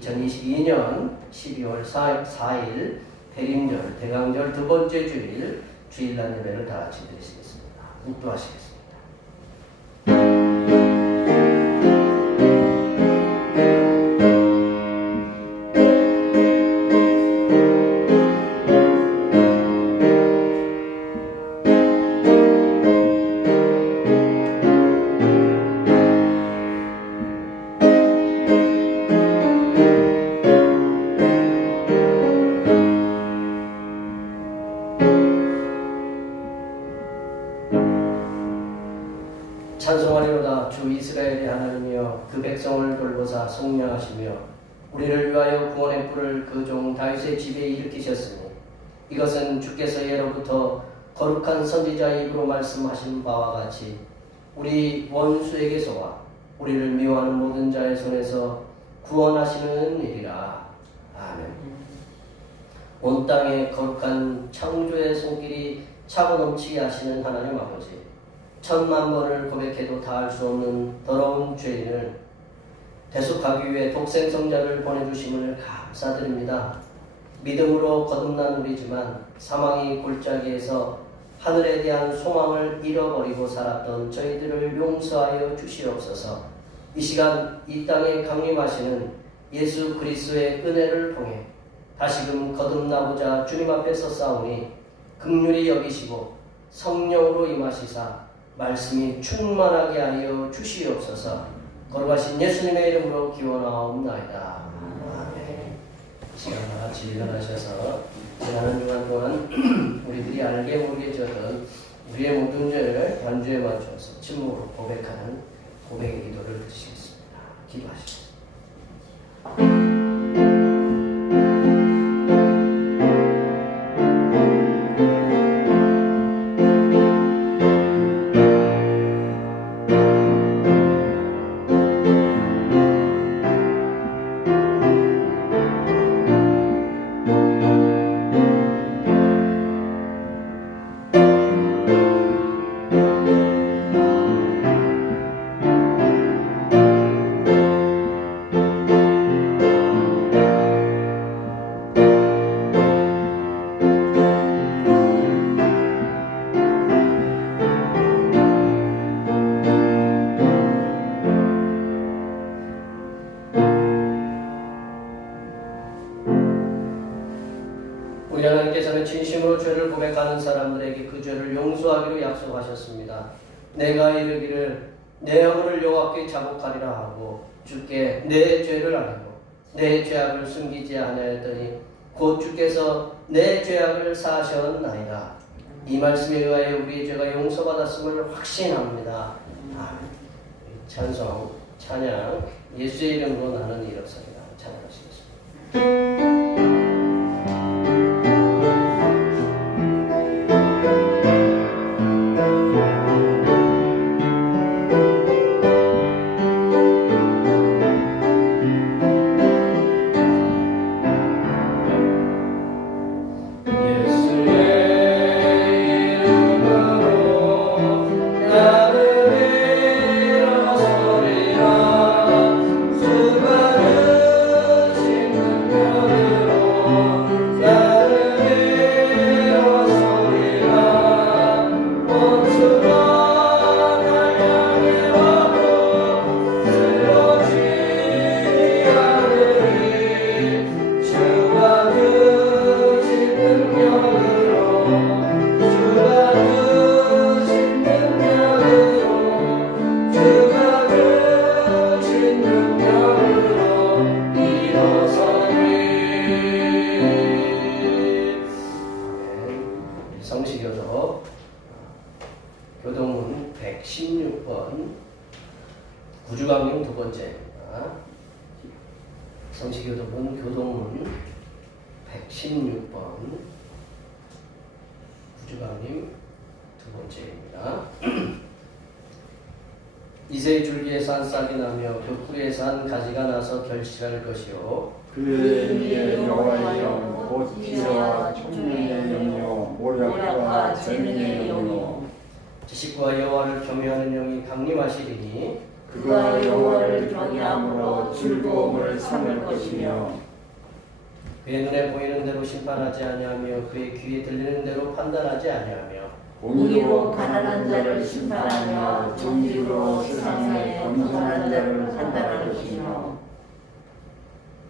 2022년 12월 4일 대림절, 대강절 두 번째 주일, 주일날 예배를 다 같이 드리시겠습니다. 묵도하시겠습니다. 찬송하리로다. 주 이스라엘의 하나님이여, 그 백성을 돌보사 속량하시며 우리를 위하여 구원의 뿔을 그 종 다윗의 집에 일으키셨으니 이것은 주께서 예로부터 거룩한 선지자의 입으로 말씀하신 바와 같이 우리 원수에게서와 우리를 미워하는 모든 자의 손에서 구원하시는 일이라. 아멘. 온 땅에 거룩한 창조의 손길이 차고 넘치게 하시는 하나님 아버지, 1000만 번을 고백해도 다할 수 없는 더러운 죄인을 대속하기 위해 독생성자를 보내주심을 감사드립니다. 믿음으로 거듭난 우리지만 사망의 골짜기에서 하늘에 대한 소망을 잃어버리고 살았던 저희들을 용서하여 주시옵소서. 이 시간 이 땅에 강림하시는 예수 그리스도의 은혜를 통해 다시금 거듭나고자 주님 앞에 섰사오니 긍휼히 여기시고 성령으로 임하시사 말씀이 충만하게 하여 주시옵소서. 거룩하신 예수님의 이름으로 기원하옵나이다. 아멘. 이 시간 다 같이 일어나셔서 지나는 주간 동안 우리들이 알게 모르게 지었던 우리의 모든 죄를 단주에 맞춰서 침묵으로 고백하는 고백의 기도를 드리시겠습니다. 기도하시겠습니다. 우리 하나님께서는 진심으로 죄를 고백하는 사람들에게 그 죄를 용서하기로 약속하셨습니다. 내가 이르기를 내 영혼을 여호와께 자복하리라 하고 주께 내 죄를 알고 내 죄악을 숨기지 아니하였더니 곧 주께서 내 죄악을 사하셨나이다. 이 말씀에 의하여 우리의 죄가 용서받았음을 확신합니다. 아멘. 찬송, 찬양, 예수의 이름으로 나는 일어서리라. 찬양하시겠습니다. 성시교도 교동문 116번 구주강림 두 번째입니다. 성시교도문 교동문 116번 구주강림 두 번째입니다. 이새 줄기에서 한 싹이 나며 벽구리에서 한 가지가 나서 결실할 것이요 그의 위에 여호와의 영, 곧 지혜와 총명의 영이요 모략과 재능의 영이요 지식과 여호와를 경외하는 영이 강림하시리니 그가 여호와를 경외함으로 즐거움을 삼을 것이며 하시며 그의 눈에 보이는 대로 심판하지 아니하며 그의 귀에 들리는 대로 판단하지 아니하며 공의로 가난한 자를 심판하며 정직으로 세상에 겸손한 자를 판단할 것이며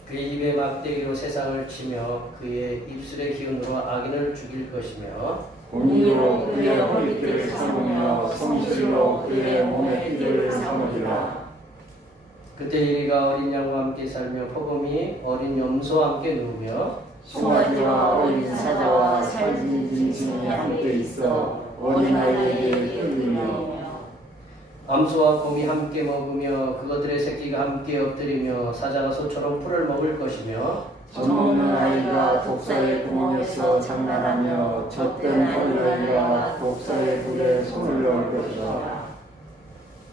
그의 입에 막대기로 세상을 치며 그의 입술의 기운으로 악인을 죽일 것이며 공의로 그의 허리띠를 삼으며 성실로 그의 몸의 띠를 삼으리라. 그때 이리가 어린 양과 함께 살며 폭음이 어린 염소와 함께 누우며 송아지와 어린 사자와 살진 짐승이 함께 있어 어린아이에게 끌리며 암소와 곰이 함께 먹으며 그것들의 새끼가 함께 엎드리며 사자가 소처럼 풀을 먹을 것이며 젖먹는 아이가 독사의 구멍에서 장난하며 젖된 어린아이가 독사의 불에 손을 넣을 것이라.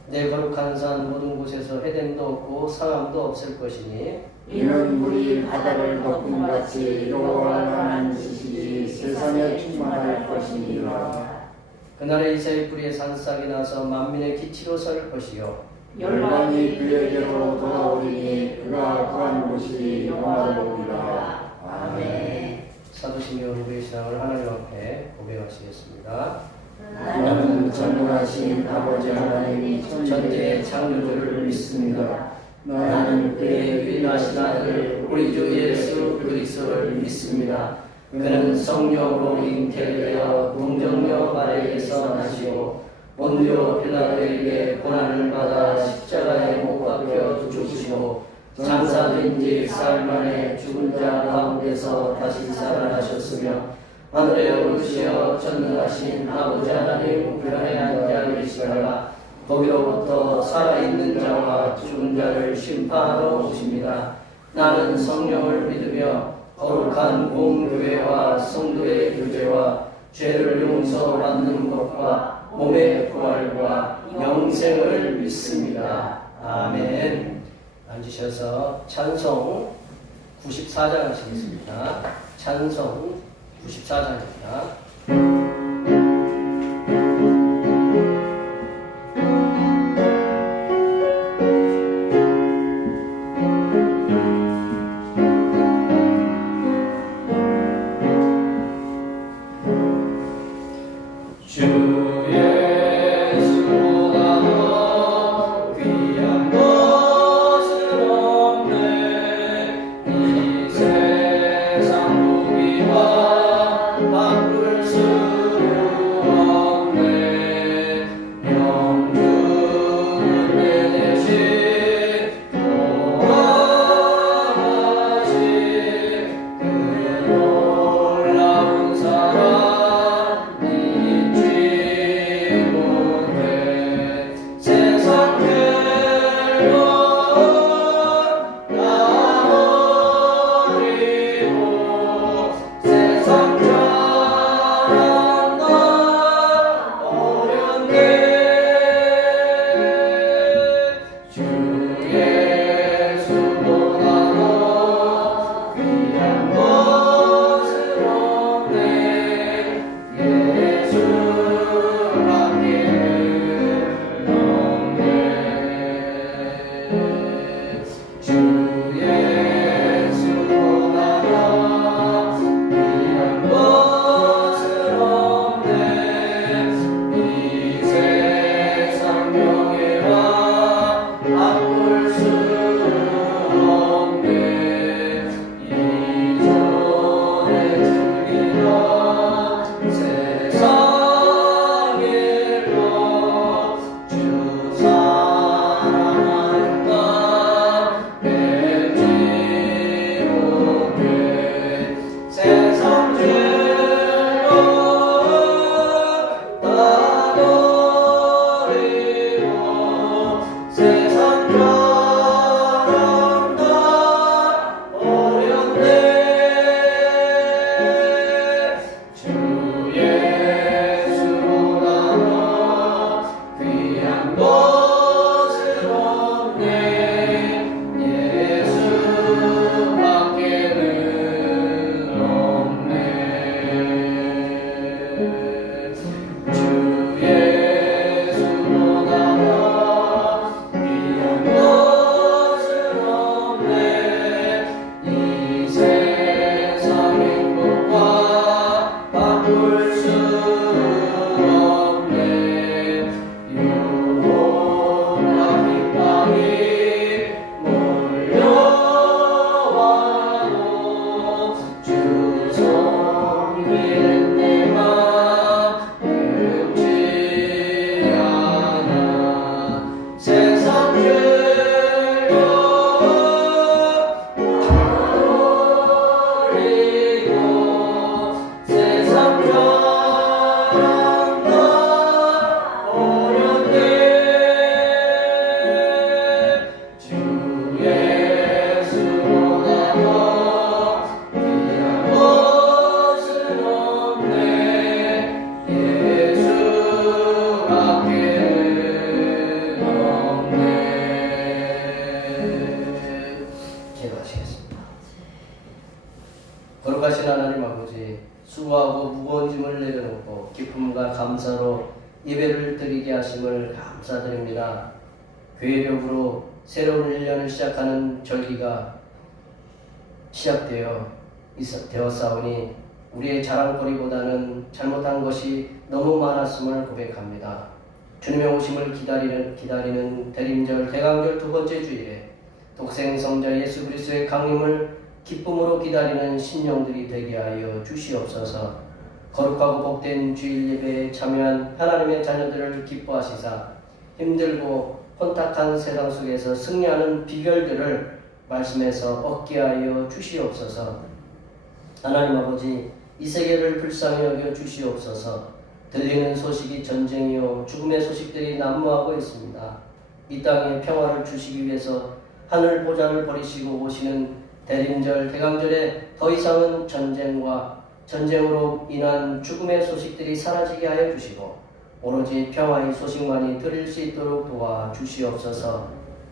내 거룩한 산 모든 곳에서 해됨도 없고 상함도 없을 것이니 이는 물이 바다를 덮음같이 여호와를 향한 지식이 세상에 충만할 것이니라. 그날에 이새의 뿌리에 산싹이 나서 만민의 기치로 설 것이요 열방이 그에게로 돌아오리니 그가 거한 곳이 영화로우리라. 아멘. 사도신경 우리의 신앙을 하나님 앞에 고백하시겠습니다. 나는 전능하신 아버지 하나님이 천지의 창조주를 믿습니다. 나는 그의 유일하신 아들 우리 주 예수 그리스도를 믿습니다. 그는 성령으로 잉태되어 동정녀 마리아에서 나시고 본디오 필라도에게 고난을 받아 십자가에 못 박혀 죽으시고 장사된 지 사흘 만에 죽은 자 가운데서 다시 살아나셨으며 하늘에 오르시어 전능하신 아버지 하나님 우편에 앉아 계시다가 거기로부터 살아있는 자와 죽은 자를 심판하러 오십니다. 나는 성령을 믿으며 거룩한 공교회와 성도의 교제와 죄를 용서받는 것과 몸의 부활과 영생을 믿습니다. 아멘. 앉으셔서 찬송 94장 하시겠습니다. 찬송 94장입니다. 세상 무기와 바꿀 수 거룩하신 하나님 아버지, 수고하고 무거운 짐을 내려놓고 기쁨과 감사로 예배를 드리게 하심을 감사드립니다. 교회력으로 새로운 1년을 시작하는 절기가 되었사오니 우리의 자랑거리보다는 잘못한 것이 너무 많았음을 고백합니다. 주님의 오심을 기다리는 대림절 대강절 두 번째 주일에 독생 성자 예수 그리스도의 강림을 기쁨으로 기다리는 신령들이 되게 하여 주시옵소서. 거룩하고 복된 주일 예배에 참여한 하나님의 자녀들을 기뻐하시사 힘들고 혼탁한 세상 속에서 승리하는 비결들을 말씀에서 얻게 하여 주시옵소서. 하나님 아버지, 이 세계를 불쌍히 여겨 주시옵소서. 들리는 소식이 전쟁이요 죽음의 소식들이 난무하고 있습니다. 이 땅에 평화를 주시기 위해서 하늘 보좌를 버리시고 오시는 대림절 대강절에 더 이상은 전쟁으로 인한 죽음의 소식들이 사라지게 하여 주시고 오로지 평화의 소식만이 들릴 수 있도록 도와 주시옵소서.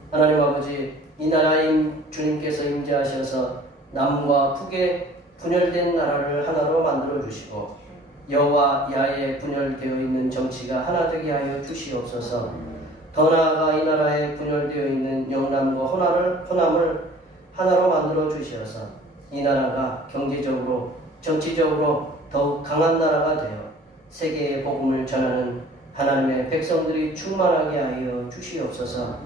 하나님 아버지, 이 나라인 주님께서 임재하셔서 남과 북에 분열된 나라를 하나로 만들어 주시고 여와 야에 분열되어 있는 정치가 하나 되게 하여 주시옵소서. 더 나아가 이 나라에 분열되어 있는 영남과 호남을 하나로 만들어 주셔서 이 나라가 경제적으로 정치적으로 더욱 강한 나라가 되어 세계의 복음을 전하는 하나님의 백성들이 충만하게 하여 주시옵소서.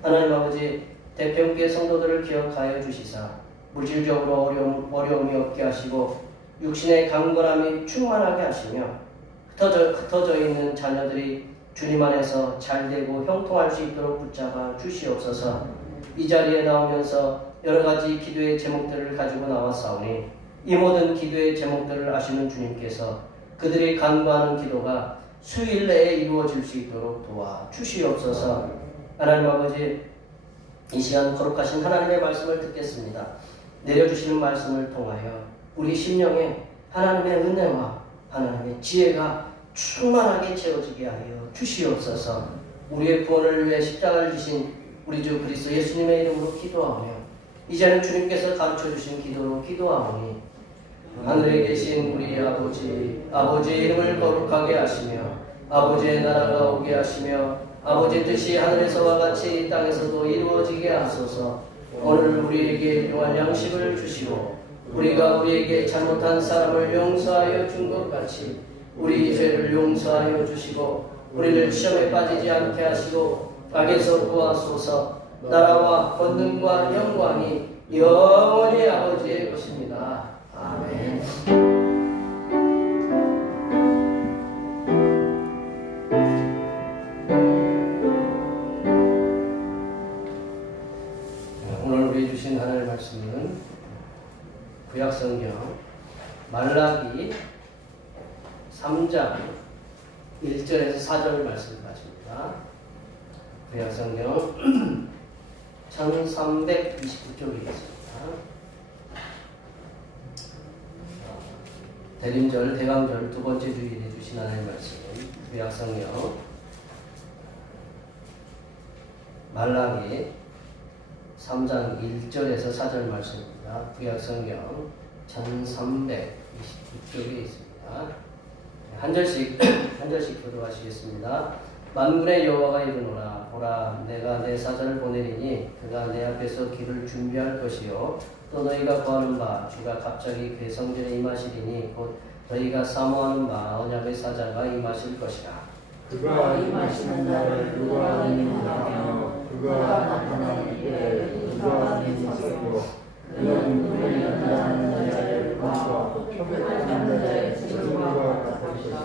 하나님 아버지, 대평교회 성도들을 기억하여 주시사 물질적으로 어려움이 없게 하시고 육신의 강건함이 충만하게 하시며 흩어져 있는 자녀들이 주님 안에서 잘되고 형통할 수 있도록 붙잡아 주시옵소서. 이 자리에 나오면서 여러 가지 기도의 제목들을 가지고 나왔사오니 이 모든 기도의 제목들을 아시는 주님께서 그들이 간구하는 기도가 수일 내에 이루어질 수 있도록 도와 주시옵소서. 하나님 아버지, 이 시간 거룩하신 하나님의 말씀을 듣겠습니다. 내려주시는 말씀을 통하여 우리 심령에 하나님의 은혜와 하나님의 지혜가 충만하게 채워지게 하여 주시옵소서. 우리의 구원을 위해 십자가를 지신 우리 주 그리스도 예수님의 이름으로 기도하며 이제는 주님께서 가르쳐주신 기도로 기도하오니 하늘에 계신 우리 아버지의 이름을 거룩하게 하시며 아버지의 나라가 오게 하시며 아버지의 뜻이 하늘에서와 같이 이 땅에서도 이루어지게 하소서. 오늘 우리에게 필요한 양식을 주시고 우리가 우리에게 잘못한 사람을 용서하여 준 것 같이 우리 죄를 용서하여 주시고 우리를 시험에 빠지지 않게 하시고 악에서 구하소서. 나라와 권능과 영광이 영원히 아버지의 것입니다. 아멘. 오늘 우리 주신 하나님의 말씀은 구약성경 말라기 3장 1절에서 4절 말씀 가집니다. 구약성경 1329쪽에 있습니다. 대림절 대강절 두 번째 주일에 주신 하나님의 말씀은 구약성경 말라기 3장 1절에서 4절 말씀입니다. 구약성경 1329쪽에 있습니다. 한 절씩 교도하시겠습니다. 만군의 여호와가 이르노라. 보라, 내가 내 사자를 보내리니 그가 내 앞에서 길을 준비할 것이요 또 너희가 구하는 바 주가 갑자기 그 성전에 임하시리니 곧 너희가 사모하는 바 언약의 사자가 임하실 것이라. 그가 임하시는 날을 누가 인하며 그가 나타나는 때에 누가 인하시고 그는 문을 연다는 자를 본과 표백하는 자의 증거가 같을 것이라.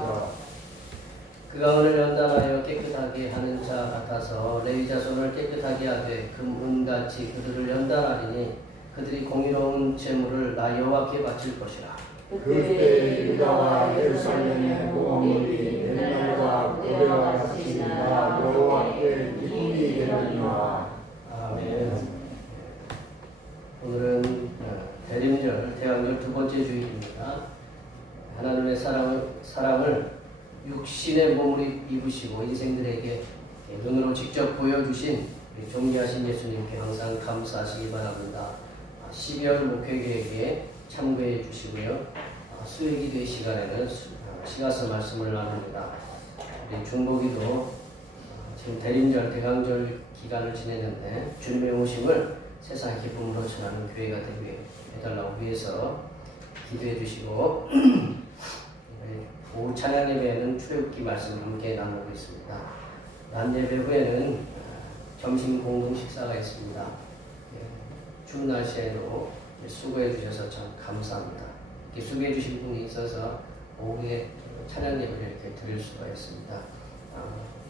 그가 은을 연단하여 깨끗하게 하는 자 같아서 레위 자손을 깨끗하게 하되 금은같이 그들을 연단하리니 그들이 공의로운 제물을 나 여호와께 바칠 것이라. 그때 유다와 예루살렘의 모험이 옛날과 고래와 같이 나 여호와께 기쁨이 되느니라. 아멘. 오늘은 대림절 대강절 두 번째 주일입니다. 하나님의 사랑을 육신의 몸을 입으시고 인생들에게 눈으로 직접 보여주신 존귀하신 예수님께 항상 감사하시기 바랍니다. 12월 목회계획에 참고해 주시고요. 수요기도의 시간에는 시가서 말씀을 나눕니다. 우리 중보기도 지금 대림절, 대강절 기간을 지내는데 주님의 오심을 세상의 기쁨으로 전하는 교회가 되게 해달라고 위해서 기도해 주시고 오후 찬양 예배에는 출애굽기 말씀을 함께 나누고 있습니다. 낮 예배 후에는 점심 공동 식사가 있습니다. 추운 날씨에도 수고해 주셔서 참 감사합니다. 이렇게 수고해 주신 분이 있어서 오후에 찬양 예배를 이렇게 드릴 수가 있습니다.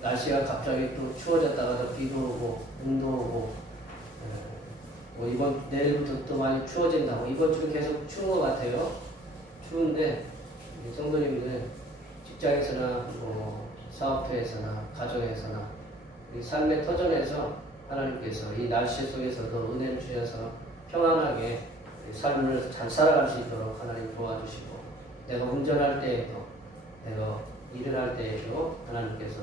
날씨가 갑자기 또 추워졌다가도 비도 오고 눈도 오고 이번 내일부터 또 많이 추워진다고 이번 주는 계속 추운 것 같아요. 추운데 성도님들 직장에서나 사업터에서나 가정에서나 이 삶의 터전에서 하나님께서 이 날씨 속에서도 은혜를 주셔서 평안하게 삶을 잘 살아갈 수 있도록 하나님 도와주시고 내가 운전할 때에도 내가 일을 할 때에도 하나님께서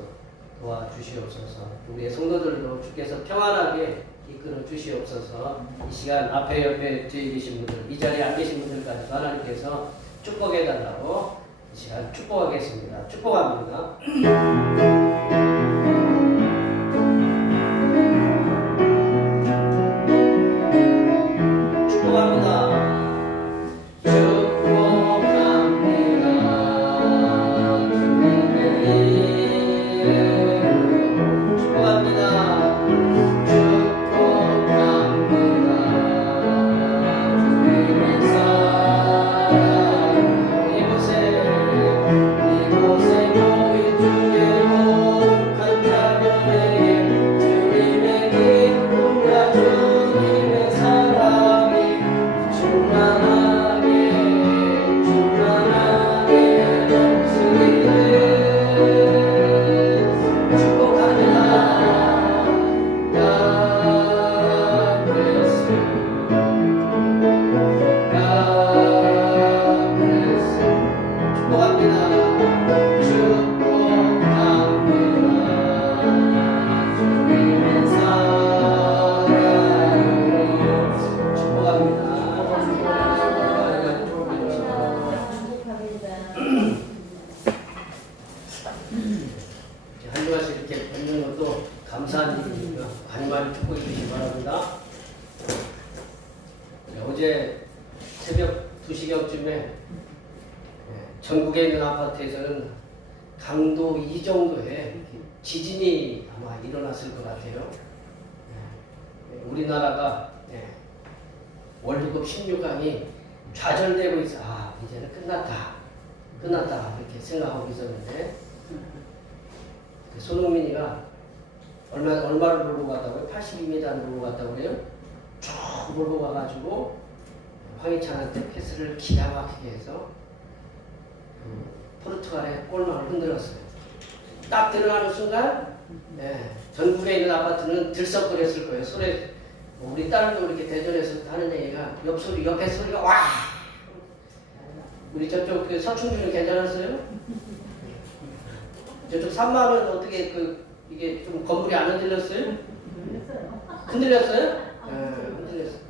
도와주시옵소서. 우리의 성도들도 주께서 평안하게 이끌어 주시옵소서. 이 시간 앞에 옆에 뒤에 계신 분들 이 자리에 안 계신 분들까지 하나님께서 축복해 달라고 이 시간 축복하겠습니다. 축복합니다. 한 주간씩 이렇게 뵙는 것도 감사한 일이니까 많이 축복해 주시기 바랍니다. 어제 새벽 2시경쯤에 전국에 있는 아파트에서는 강도 2 정도의 지진이 아마 일어났을 것 같아요. 우리나라가 월드컵 16강이 좌절되고 있어. 이제는 끝났다 이렇게 생각하고 있었는데 손흥민이가 얼마를 몰고 갔다고요? 82m를 몰고 갔다고 그래요? 쭉 몰고 가가지고 황희찬한테 패스를 기가 막히게 해서 포르투갈의 골망을 흔들었어요. 딱 들어가는 순간 전국에 있는 아파트는 들썩거렸을 거예요. 소리. 우리 딸도 이렇게 대전에서 하는 얘기가 옆에 소리가 와. 우리 저쪽 그 서충주는 괜찮았어요? 저쪽 3만원 어떻게 이게 좀 건물이 안 흔들렸어요? 흔들렸어요? 흔들렸어요.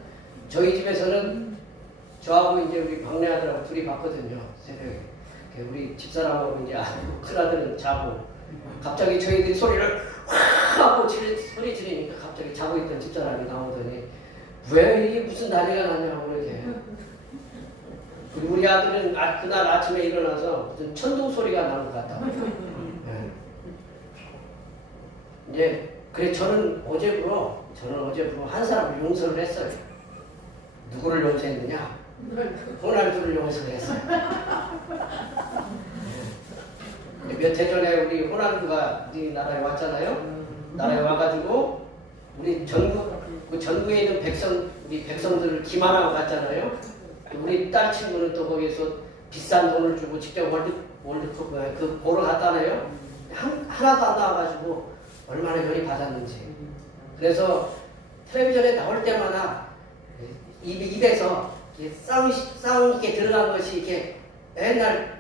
저희 집에서는 저하고 이제 우리 막내 아들하고 둘이 봤거든요. 새벽에. 우리 집사람하고 이제 큰아들은 자고 갑자기 저희들이 소리를 확 하고 소리 지르니까 갑자기 자고 있던 집사람이 나오더니 왜 이게 무슨 난리가 났냐고 이렇게. 우리 아들은 그날 아침에 일어나서 무슨 천둥 소리가 나는 것 같다고. 이제 그래 저는 어제부로 한 사람을 용서를 했어요. 누구를 용서했느냐? 호날두를 용서를 했어요. 몇 해 전에 우리 호날두가 우리나라에 왔잖아요. 나라에 와가지고 우리 전국에 있는 우리 백성들을 기만하고 갔잖아요. 우리 딸 친구는 또 거기서 비싼 돈을 주고 직접 월드컵 그 보러 갔다네요. 하나도 안 나와가지고 얼마나 열이 받았는지. 그래서 텔레비전에 나올 때마다 입에서 쌍 이렇게 들어간 것이 이렇게 맨날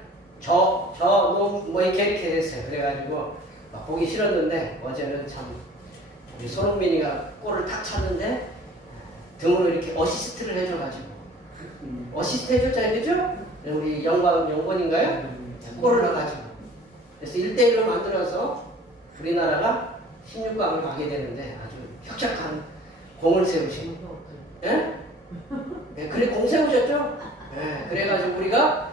뭐 이렇게 됐어요. 그래가지고 막 보기 싫었는데 어제는 참 우리 손흥민이가 골을 탁 찼는데 등으로 이렇게 어시스트를 해줘가지고 어시스트 해줬잖아요. 그죠? 우리 영권인가요? 골을 넣어가지고. 그래서 1대1로 만들어서 우리나라가 16강을 가게 되는데 아주 혁혁한 공을 세우신. 예? 예, 그래 공 세우셨죠? 예, 그래가지고 우리가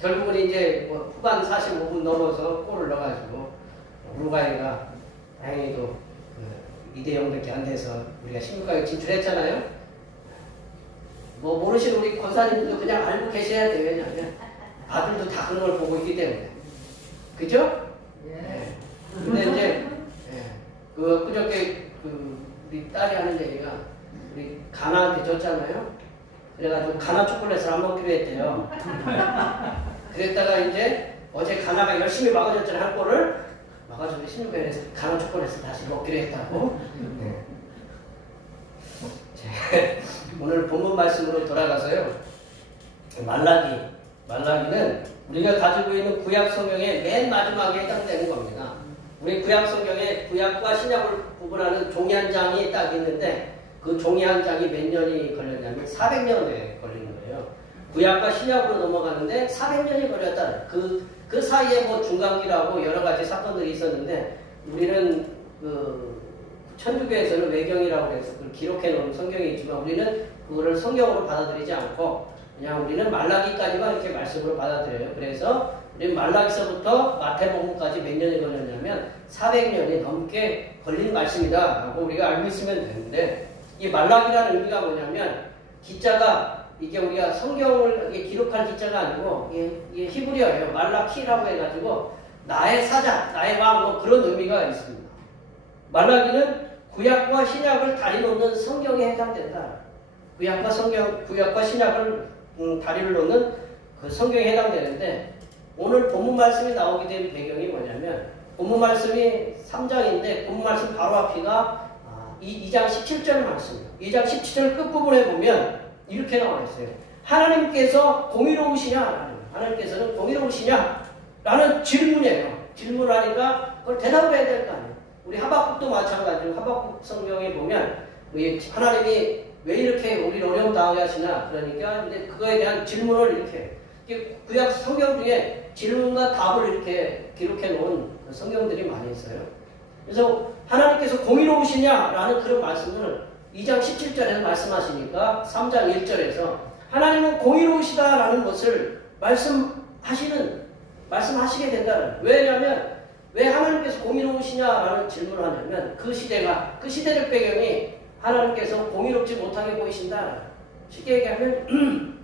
결국은 이제 뭐 후반 45분 넘어서 골을 넣어가지고 우루과이가 다행히도 2대0밖에 안 돼서 우리가 16강에 진출했잖아요. 뭐 모르시는 우리 권사님들도 그냥 알고 계셔야 돼요. 왜냐하면 아들도 다 그런 걸 보고 있기 때문에. 그죠? 예. 근데 이제 그저께 우리 딸이 하는 얘기가 우리 가나한테 줬잖아요. 그래가지고 가나 초콜릿을 안 먹기로 했대요. 그랬다가 이제 어제 가나가 열심히 막아줬잖아요. 한 골을 막아주고 16회에서 가나 초콜릿을 다시 먹기로 했다고. 네. 오늘 본문 말씀으로 돌아가서요. 말라기는 우리가 가지고 있는 구약 성경의 맨 마지막에 해당되는 겁니다. 우리 구약 성경에 구약과 신약을 구분하는 종이 한 장이 딱 있는데 그 종이 한 장이 몇 년이 걸렸냐면 400년에 걸리는 거예요. 구약과 신약으로 넘어가는데 400년이 걸렸다. 그 사이에 뭐 중간기라고 여러 가지 사건들이 있었는데 우리는 천주교에서는 외경이라고 해서 그걸 기록해 놓은 성경이 있지만 우리는 그거를 성경으로 받아들이지 않고 그냥 우리는 말라기까지만 이렇게 말씀으로 받아들여요. 그래서 우리 말라기서부터 마태복음까지 몇 년이 걸렸냐면 400년이 넘게 걸린 말씀이다 라고 우리가 알고 있으면 되는데 이 말라기라는 의미가 뭐냐면 기자가 이게 우리가 성경을 기록할 기자가 아니고 이게 히브리어예요. 말라키라고 해가지고 나의 사자, 나의 왕 뭐 그런 의미가 있습니다. 말라기는 구약과 신약을 다리 놓는 성경에 해당된다. 구약과 신약을 다리를 놓는 그 성경에 해당되는데 오늘 본문 말씀이 나오게 된 배경이 뭐냐면 본문 말씀이 3장인데 본문 말씀 바로 앞이가 2장 17절 말씀이에요. 2장 17절 끝부분에 보면 이렇게 나와 있어요. 하나님께서 공의로우시냐? 하나님께서는 공의로우시냐? 라는 질문이에요. 질문하니까 그걸 대답을 해야 될 거 아니에요. 우리 하박국도 마찬가지로 하박국 성경에 보면 하나님이 왜 이렇게 우리를 어려움 당하게 하시나? 그러니까 근데 그거에 대한 질문을 이렇게 구약 성경 중에 질문과 답을 이렇게 기록해 놓은 성경들이 많이 있어요. 그래서 하나님께서 공의로우시냐라는 그런 말씀을 2장 17절에서 말씀하시니까 3장 1절에서 하나님은 공의로우시다라는 것을 말씀하시게 된다는. 왜냐하면 왜 하나님께서 공의로우시냐라는 질문을 하냐면 그 시대적 배경이 하나님께서 공의롭지 못하게 보이신다. 쉽게 얘기하면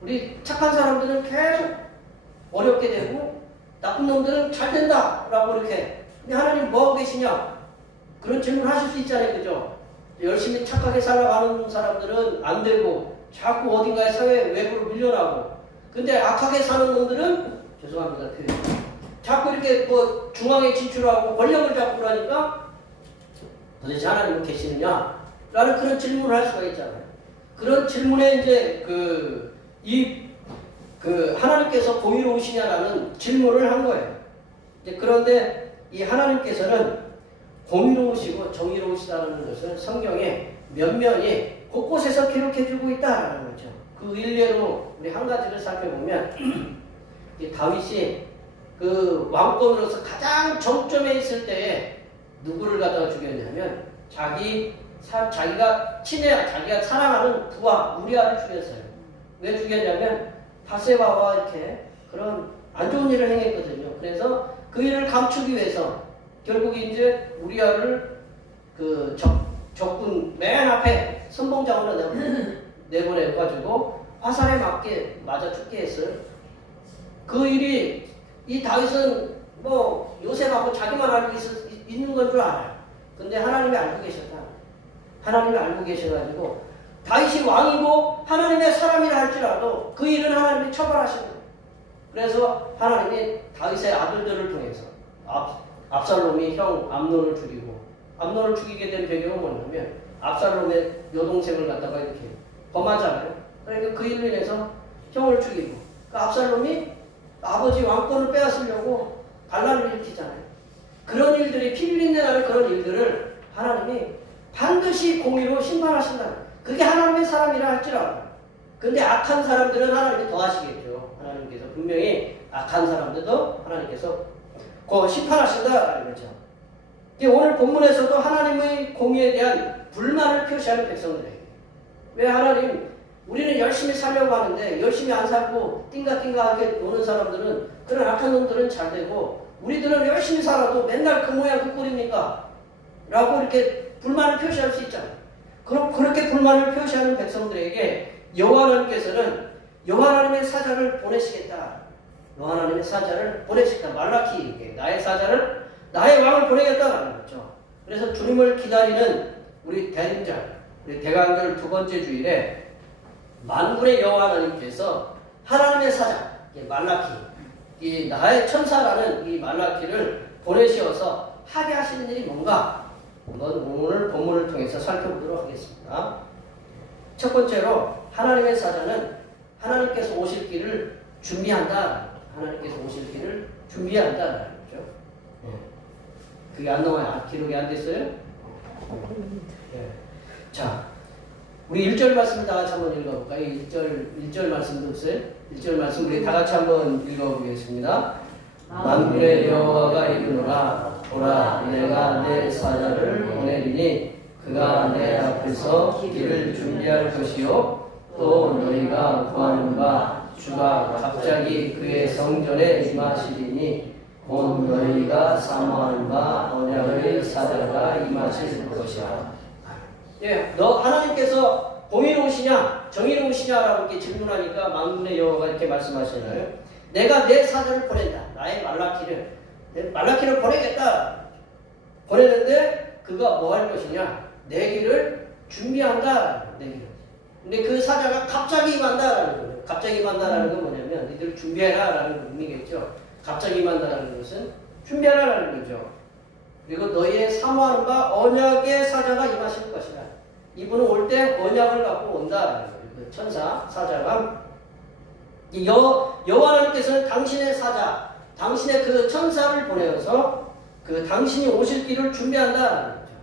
우리 착한 사람들은 계속 어렵게 되고 나쁜 놈들은 잘 된다라고 이렇게. 근데 하나님 뭐하고 계시냐? 그런 질문을 하실 수 있잖아요. 그죠? 열심히 착하게 살아가는 사람들은 안 되고 자꾸 어딘가에 사회 외부로 밀려나고 근데 악하게 사는 놈들은 죄송합니다. 자꾸 이렇게 뭐 중앙에 진출하고 권력을 잡고 그러니까 도대체 하나님은 계시느냐? 라는 그런 질문을 할 수가 있잖아요. 그런 질문에 이제 하나님께서 공의로우시냐라는 질문을 한 거예요. 그런데 이 하나님께서는 공의로우시고 정의로우시다는 것을 성경에 면면이 곳곳에서 기록해주고 있다라는 거죠. 그 일례로 우리 한 가지를 살펴보면 다윗이 그 왕권으로서 가장 정점에 있을 때에 누구를 갖다가 죽였냐면 자기가 사랑하는 부하 우리아를 죽였어요. 왜 죽였냐면 바세바와 이렇게 그런 안 좋은 일을 행했거든요. 그래서 그 일을 감추기 위해서 결국 이제 우리아를 그 적군 맨 앞에 선봉장으로 내보내가지고 화살에 맞아 죽게 했어요. 그 일이 이 다윗은 뭐 요셉하고 자기만 알고 있는 건 줄 알아요. 근데 하나님이 알고 계셨다. 하나님이 알고 계셔가지고 다윗이 왕이고 하나님의 사람이라 할지라도 그 일은 하나님이 처벌하시는 거예요. 그래서 하나님이 다윗의 아들들을 통해서 압살롬이 형 암논을 죽이고 암논을 죽이게 된 배경은 뭐냐면 압살롬의 여동생을 갖다가 이렇게 범하잖아요. 그러니까 그 일로 인해서 형을 죽이고 압살롬이 아버지 왕권을 빼앗으려고 반란을 일으키잖아요. 그런 일들이 피비린내 나는 그런 일들을 하나님이 반드시 공의로 심판하신다. 그게 하나님의 사람이라 할지라도 근데 악한 사람들은 하나님이 더 하시겠죠. 하나님께서 분명히 악한 사람들도 하나님께서 심판하신다 이거죠. 오늘 본문에서도 하나님의 공의에 대한 불만을 표시하는 백성들에게, 왜 하나님 우리는 열심히 살려고 하는데 열심히 안 살고 띵가띵가하게 노는 사람들은, 그런 악한 놈들은 잘 되고 우리들은 열심히 살아도 맨날 그 모양 그 꼴입니까? 라고 이렇게 불만을 표시할 수 있잖아요. 그렇게 불만을 표시하는 백성들에게 여호와 하나님께서는 여호와 하나님의 사자를 보내시겠다. 여호와 하나님의 사자를 보내시겠다. 말라키에게 나의 사자를, 나의 왕을 보내겠다라는 거죠. 그래서 주님을 기다리는 우리 대림절, 우리 대강절 두 번째 주일에 만군의 여호와 하나님께서 하나님의 사자, 말라키, 이 나의 천사라는 이 말라키를 보내시어서 하게 하시는 일이 뭔가, 한번 오늘 본문을 통해서 살펴보도록 하겠습니다. 첫 번째로 하나님의 사자는 하나님께서 오실 길을 준비한다. 하나님께서 오실 길을 준비한다라는 거죠. 그게 안 나와요? 기록이 안 됐어요? 네. 자, 우리 1절 말씀 다 같이 한번 읽어볼까요? 1절 말씀도 없어요? 1절 말씀 우리 다 같이 한번 읽어보겠습니다. 만군의 여호와가 이르노라. 보라, 내가 내 사자를 보내리니 그가 내 앞에서 길을 준비할 것이요 또 너희가 구하는 바 주가 갑자기 그의 성전에 임하시리니 곧 너희가 사모하는 바 언약의 사자가 임하실 것이라. 너 하나님께서 공의로우시냐 정의로우시냐라고 이렇게 질문하니까 만군의 여호와가 이렇게 말씀하시나요? 내가 내 사자를 보낸다. 나의 말라키를 보내겠다. 보내는데 그가 뭐 할 것이냐? 내 길을 준비한다. 내 길을. 근데 그 사자가 갑자기 임한다라는 거예요. 갑자기 임한다라는 건 뭐냐면 너희들 준비해라라는 의미겠죠. 갑자기 임한다라는 것은 준비하라라는 거죠. 그리고 너희의 사모하는 바 언약의 사자가 임하실 것이다. 이분은 올 때 언약을 갖고 온다라는 거예요. 그 천사 사자가 여호와 하나님께서는 당신의 사자, 당신의 그 천사를 보내어서 그 당신이 오실 길을 준비한다라는 거죠.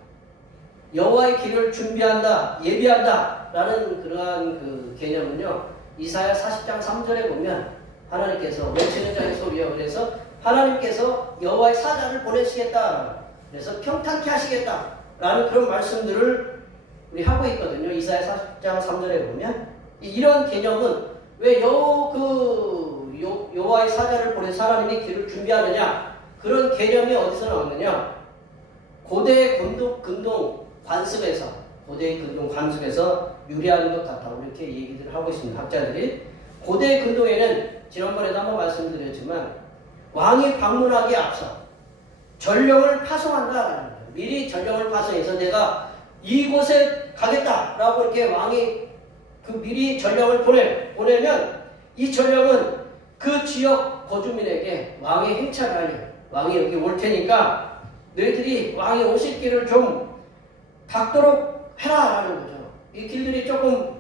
여호와의 길을 준비한다, 예비한다라는 그러한 그 개념은요. 이사야 40장 3절에 보면 하나님께서 외치는 자의 소리요. 그래서 하나님께서 여호와의 사자를 보내시겠다. 그래서 평탄케 하시겠다라는 그런 말씀들을 우리 하고 있거든요. 이사야 40장 3절에 보면 이런 개념은 왜 여호와의 사자를 보내서 하나님이 길을 준비하느냐, 그런 개념이 어디서 나왔느냐? 고대의 근동 관습에서 유래하는 것 같다고 이렇게 얘기를 하고 있습니다. 학자들이. 고대 근동에는 지난번에도 한번 말씀드렸지만 왕이 방문하기에 앞서 전령을 파송한다라는 거예요. 미리 전령을 파송해서 내가 이곳에 가겠다라고 이렇게 왕이 그 미리 전령을 보내면 이 전령은 그 지역 거주민에게 왕의 행차를 하려. 왕이 여기 올 테니까 너희들이 왕이 오실 길을 좀 닦도록 해라라는 거죠. 이 길들이 조금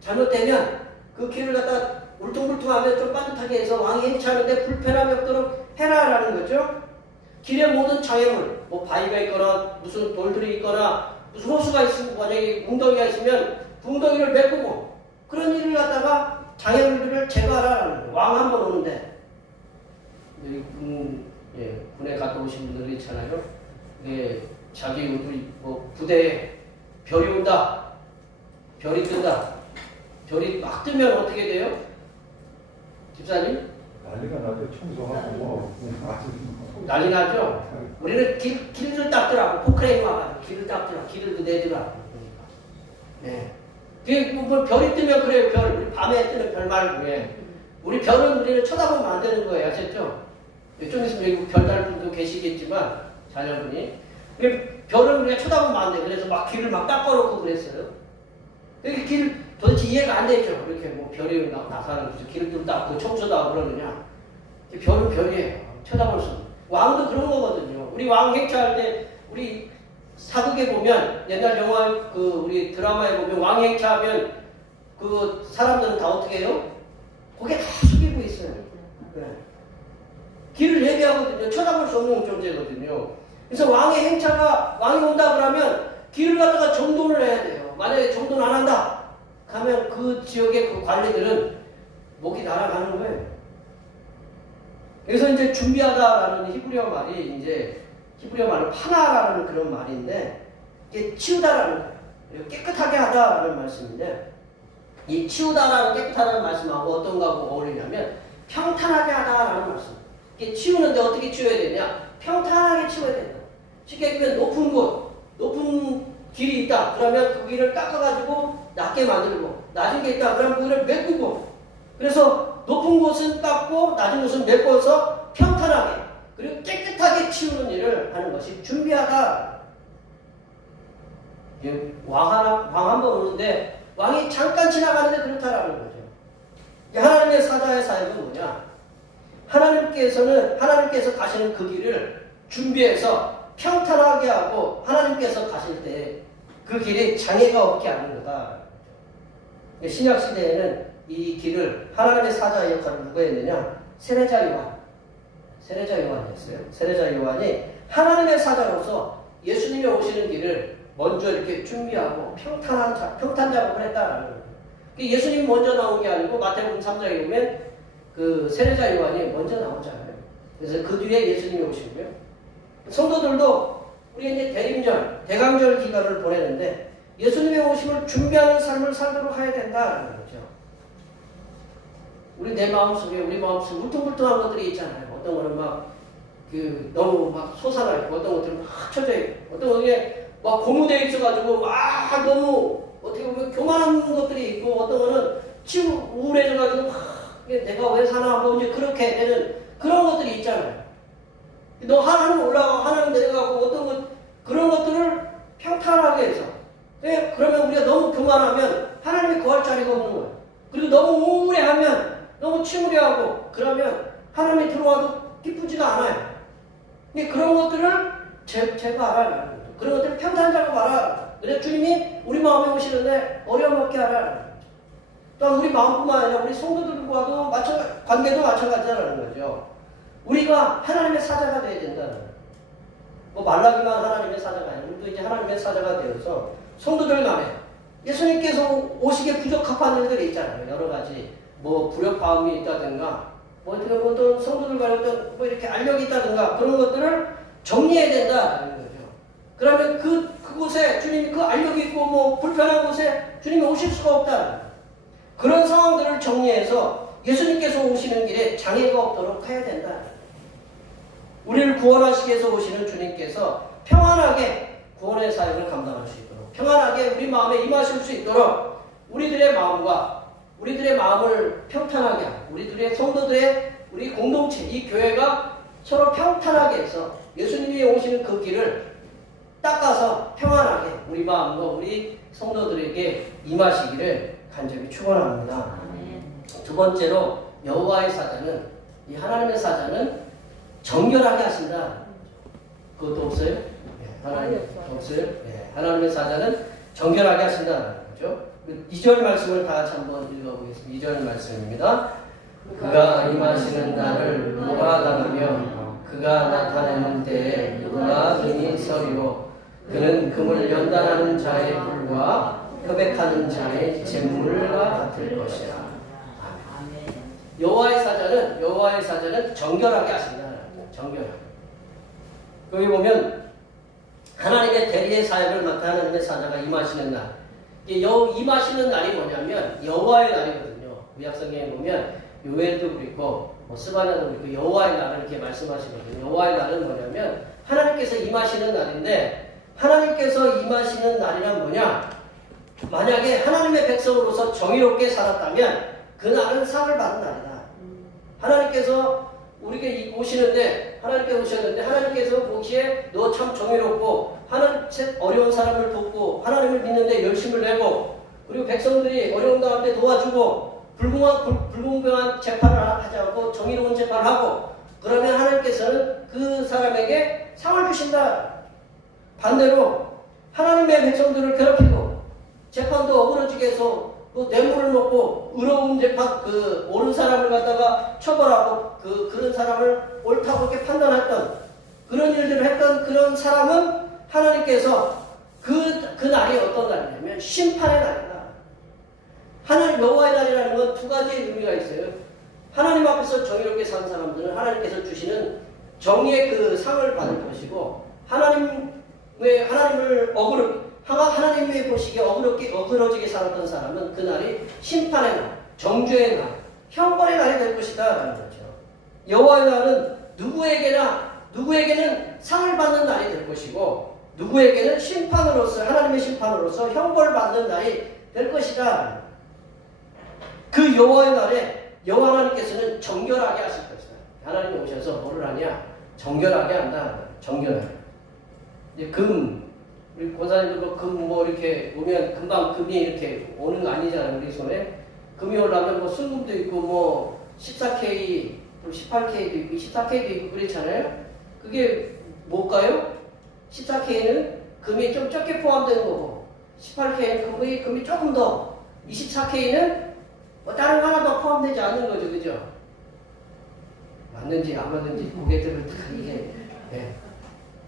잘못되면 그 길을 갖다 울퉁불퉁하면 좀 빠듯하게 해서 왕이 행차하는데 불편함이 없도록 해라라는 거죠. 길에 모든 장애물, 뭐 바위가 있거나 무슨 돌들이 있거나 무슨 호수가 있으면, 만약에 웅덩이가 있으면 웅덩이를 메꾸고 그런 일을 갖다가 장애물들을 제거하라는 거예요. 왕 한 번 오는데. 여기 군에 갔다 오신 분들이 있잖아요. 자기 부대에 별이 온다. 별이 뜬다. 별이 막 뜨면 어떻게 돼요? 집사님? 난리가 나죠. 청소하고 난리 나죠? 우리는 길을 닦더라고. 포크레인 와가지고 길을 닦더라. 길을 내더라. 네. 뭐 별이 뜨면 그래요. 별. 우리 밤에 뜨는 별 말고. 우리 별은 우리는 쳐다보면 안 되는 거예요. 아셨죠? 좀 있으면 여기 별달분도 계시겠지만 자녀분이. 별은 우리가 쳐다보면 안 돼. 그래서 막 길을 막 닦아놓고 그랬어요. 여기 길 도대체 이해가 안 되죠. 이렇게 뭐 별이 나사는 길을 좀 닦고 청소도 하고 그러느냐. 별은 별이에요. 쳐다볼 수 없는. 왕도 그런 거거든요. 우리 왕 행차할 때 우리 사극에 보면 옛날 영화 우리 드라마에 보면 왕 행차하면 그 사람들은 다 어떻게 해요? 고개 다 숙이고 있어요. 네. 길을 예비하거든요. 쳐다볼 수 없는 존재거든요. 그래서 왕의 행차가 왕이 온다 그러면 길을 갖다가 정돈을 해야 돼요. 만약에 정돈 안 한다 하면 그 지역의 그 관리들은 목이 날아가는 거예요. 그래서 이제 준비하다라는 히브리어 말이 이제 히브리어 말은 파나라는 그런 말인데 이게 치우다라는 거예요. 그리고 깨끗하게 하다라는 말씀인데 이 치우다라는 깨끗하다는 말씀하고 어떤 거하고 어울리냐면 평탄하게 하다라는 말씀. 이게 치우는데 어떻게 치워야 되냐? 평탄하게 치워야 된다. 쉽게 얘기하면 높은 곳, 높은 길이 있다. 그러면 그 길을 깎아가지고 낮게 만들고 낮은 게 있다. 그러면 그걸 메꾸고 그래서 높은 곳은 깎고 낮은 곳은 메꿔서 평탄하게 그리고 깨끗하게 치우는 일을 하는 것이 준비하다. 왕 한 번 오는데 왕이 잠깐 지나가는데 그렇다라는 거죠. 하나님의 사자의 사역은 뭐냐? 하나님께서 가시는 그 길을 준비해서 평탄하게 하고 하나님께서 가실 때 그 길에 장애가 없게 하는 거다. 신약 시대에는 이 길을 하나님의 사자의 역할을 누가 했느냐? 세례자 요한이었어요. 세례자 요한이 하나님의 사자로서 예수님이 오시는 길을 먼저 이렇게 준비하고 평탄 작업을 했다라는 거예요. 예수님이 먼저 나온 게 아니고 마태복음 3장에 보면 그 세례자 요한이 먼저 나오잖아요. 그래서 그 뒤에 예수님이 오시고요. 성도들도 우리 이제 대림절, 대강절 기간을 보내는데 예수님의 오심을 준비하는 삶을 살도록 해야 된다는 거죠. 우리 마음속에 울퉁불퉁한 것들이 있잖아요. 어떤 거는 너무 솟아나 있고, 어떤 것들은 쳐져 있고, 어떤 것들이 고무되어 있어가지고 너무 어떻게 보면 교만한 것들이 있고, 어떤 거는 우울해져가지고 내가 왜 사나 이제 그렇게 되는 그런 것들이 있잖아요. 너 하나님 올라가고 하나님 내려가고 어떤 것 그런 것들을 평탄하게 해서 그러면 우리가 너무 교만하면 하나님이 거할 자리가 없는 거예요. 그리고 너무 우울해하면 너무 침울해하고 그러면 하나님이 들어와도 기쁘지가 않아요. 근데 그런 것들을 제거하라. 그런 것들을 평탄 작업하라. 그래서 주님이 우리 마음에 오시는데 어려움 없게 하라. 또한 우리 마음뿐만 아니라 우리 성도들과도 관계도 마찬가지라는 거죠. 우리가 하나님의 사자가 되어야 된다는 거예요. 말라기만 하나님의 사자가 아니라 우리도 이제 하나님의 사자가 되어서 성도들 간에 예수님께서 오시기에 부적합한 일들이 있잖아요. 여러 가지 불협화음이 있다든가 어떤 성도들 간에 어떤 이렇게 알력이 있다든가 그런 것들을 정리해야 된다는 거죠. 그러면 그곳에 주님이 그 알력이 있고 불편한 곳에 주님이 오실 수가 없다. 그런 상황들을 정리해서 예수님께서 오시는 길에 장애가 없도록 해야 된다. 우리를 구원하시기 위해서 오시는 주님께서 평안하게 구원의 사역을 감당할 수 있도록 평안하게 우리 마음에 임하실 수 있도록 우리들의 마음을 평탄하게 하고 우리들의 성도들의 우리 공동체 이 교회가 서로 평탄하게 해서 예수님이 오시는 그 길을 닦아서 평안하게 우리 마음과 우리 성도들에게 임하시기를 간절히 축원합니다. 두 번째로 여호와의 사자는 이 하나님의 사자는 정결하게 하신다. 그것도 없어요? 하나님 없어요? 하나님의 사자는 정결하게 하신다는 거죠. 2절 말씀을 다 같이 한번 읽어보겠습니다. 2절 말씀입니다. 그가 임하시는 날을 누가 당하며 그가 나타내는 때에 누가 능히 서리오. 그는 금을 연단하는 자의 불과 협백하는 자의 재물과 같을 것이라. 여호와의 사자는 정결하게 하신다. 정결하게. 여기 보면 하나님의 대리의 사역을 맡아 하나님의 사자가 임하시는 날. 임하시는 날이 뭐냐면 여호와의 날이거든요. 구약성경에 보면 요엘도 그렇고 스바냐도 그렇고 여호와의 날을 이렇게 말씀하시거든요. 여호와의 날은 뭐냐면 하나님께서 임하시는 날인데 하나님께서 임하시는 날이란 뭐냐? 만약에 하나님의 백성으로서 정의롭게 살았다면 그 날은 상을 받은 날이다. 하나님께서 우리에게 오시는데 하나님께서 보시기에 너 참 정의롭고 어려운 사람을 돕고 하나님을 믿는데 열심을 내고 그리고 백성들이 어려운 가운데 도와주고 불공평한 재판을 하지 않고 정의로운 재판을 하고 그러면 하나님께서는 그 사람에게 상을 주신다. 반대로 하나님의 백성들을 괴롭히고 재판도 어그러지게 해서 뇌물을 먹고 의로운 재판 옳은 사람을 갖다가 처벌하고 그런 사람을 옳다고 이렇게 판단했던 그런 일들을 했던 그런 사람은 하나님께서 그 날이 어떤 날이냐면 심판의 날이다. 하나님 여호와의 날이라는 건 두 가지의 의미가 있어요. 하나님 앞에서 정의롭게 산 사람들은 하나님께서 주시는 정의의 그 상을 받을 것이고, 하나님의 보시기에 어그러지게 살았던 사람은 그날이 심판의 날, 정죄의 날, 형벌의 날이 될 것이다 라는 거죠. 여호와의 날은 누구에게는 상을 받는 날이 될 것이고, 누구에게는 심판으로서, 하나님의 심판으로서 형벌을 받는 날이 될 것이다. 그 여호와의 날에 여호와 하나님께서는 정결하게 하실 것이다. 하나님이 오셔서 뭐를 하냐? 정결하게 한다. 정결하게. 이제 우리 권사님들도 금 뭐 이렇게 오면 금방 금이 이렇게 오는 거 아니잖아요. 우리 손에. 금이 올라면 뭐 순금도 있고 뭐 14K, 18K도 있고 24K도 있고 그렇잖아요. 그게 뭘까요? 14K는 금이 좀 적게 포함되는 거고, 18K는 금이 조금 더, 24K는 뭐 다른 하나 더 포함되지 않는 거죠. 그죠? 맞는지 안 맞는지 고객들을 다 이게, 예.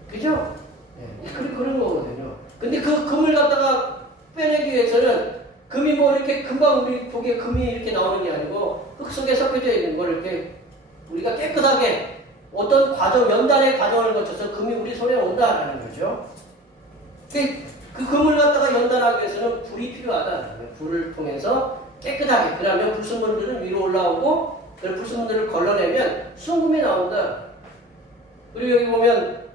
그죠? 예. 그런 거거든요. 근데 그 금을 갖다가 빼내기 위해서는 금이 뭐 이렇게 금방 우리 보기에 금이 이렇게 나오는 게 아니고 흙 속에 섞여져 있는 걸 이렇게 우리가 깨끗하게 어떤 과정, 연단의 과정을 거쳐서 금이 우리 손에 온다라는 거죠. 그 금을 갖다가 연단하기 위해서는 불이 필요하다. 불을 통해서 깨끗하게, 그러면 불순물들은 위로 올라오고, 그 불순물들을 걸러내면 순금이 나온다. 그리고 여기 보면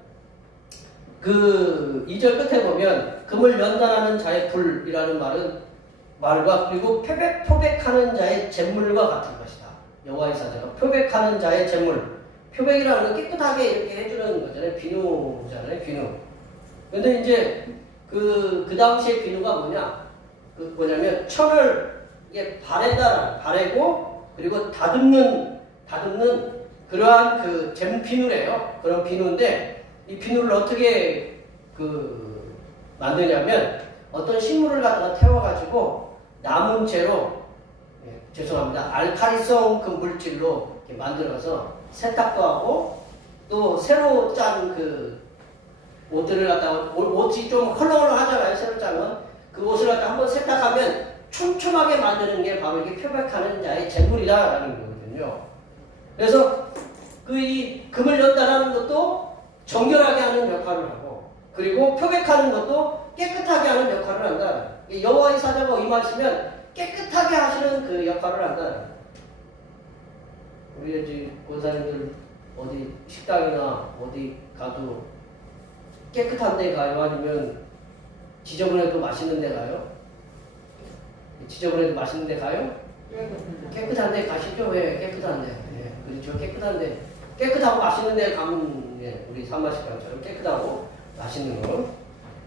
그 2절 끝에 보면 금을 연단하는 자의 불이라는 말과 그리고 표백하는 자의 잿물과 같은 것이다. 여호와의 사자가 표백하는 자의 잿물. 표백이라는 건 깨끗하게 이렇게 해주는 거잖아요. 비누잖아요. 비누. 근데 이제 그 당시에 비누가 뭐냐면 천을 이게 바래고 그리고 다듬는 그러한 그 비누래요. 그런 비누인데 이 비누를 어떻게 만드냐면 어떤 식물을 갖다가 태워가지고 남은 채로, 알칼리성 그 물질로 이렇게 만들어서 세탁도 하고, 또 새로 짠 그 옷들을 갖다가, 옷이 좀 헐렁헐렁하잖아요. 새로 짜면 그 옷을 갖다가 한번 세탁하면 촘촘하게 만드는 게 바로 이게 표백하는 자의 잿물이다라는 거거든요. 그래서 이 금을 연단하는 것도 정결하게 하는 역할을 하고, 그리고 표백하는 것도 깨끗하게 하는 역할을 한다. 여호와의 사자가 임하시면 깨끗하게 하시는 그 역할을 한다. 우리 이제 권사님들 어디 식당이나 어디 가도 깨끗한 데 가요? 아니면 지저분해도 맛있는 데 가요? 지저분해도 맛있는 데 가요? 깨끗한 데 가시죠? 왜? 깨끗한 데. 예, 그렇죠. 깨끗하고 맛있는 데 가면, 예, 우리 산마식관처럼 깨끗하고 맛있는 거.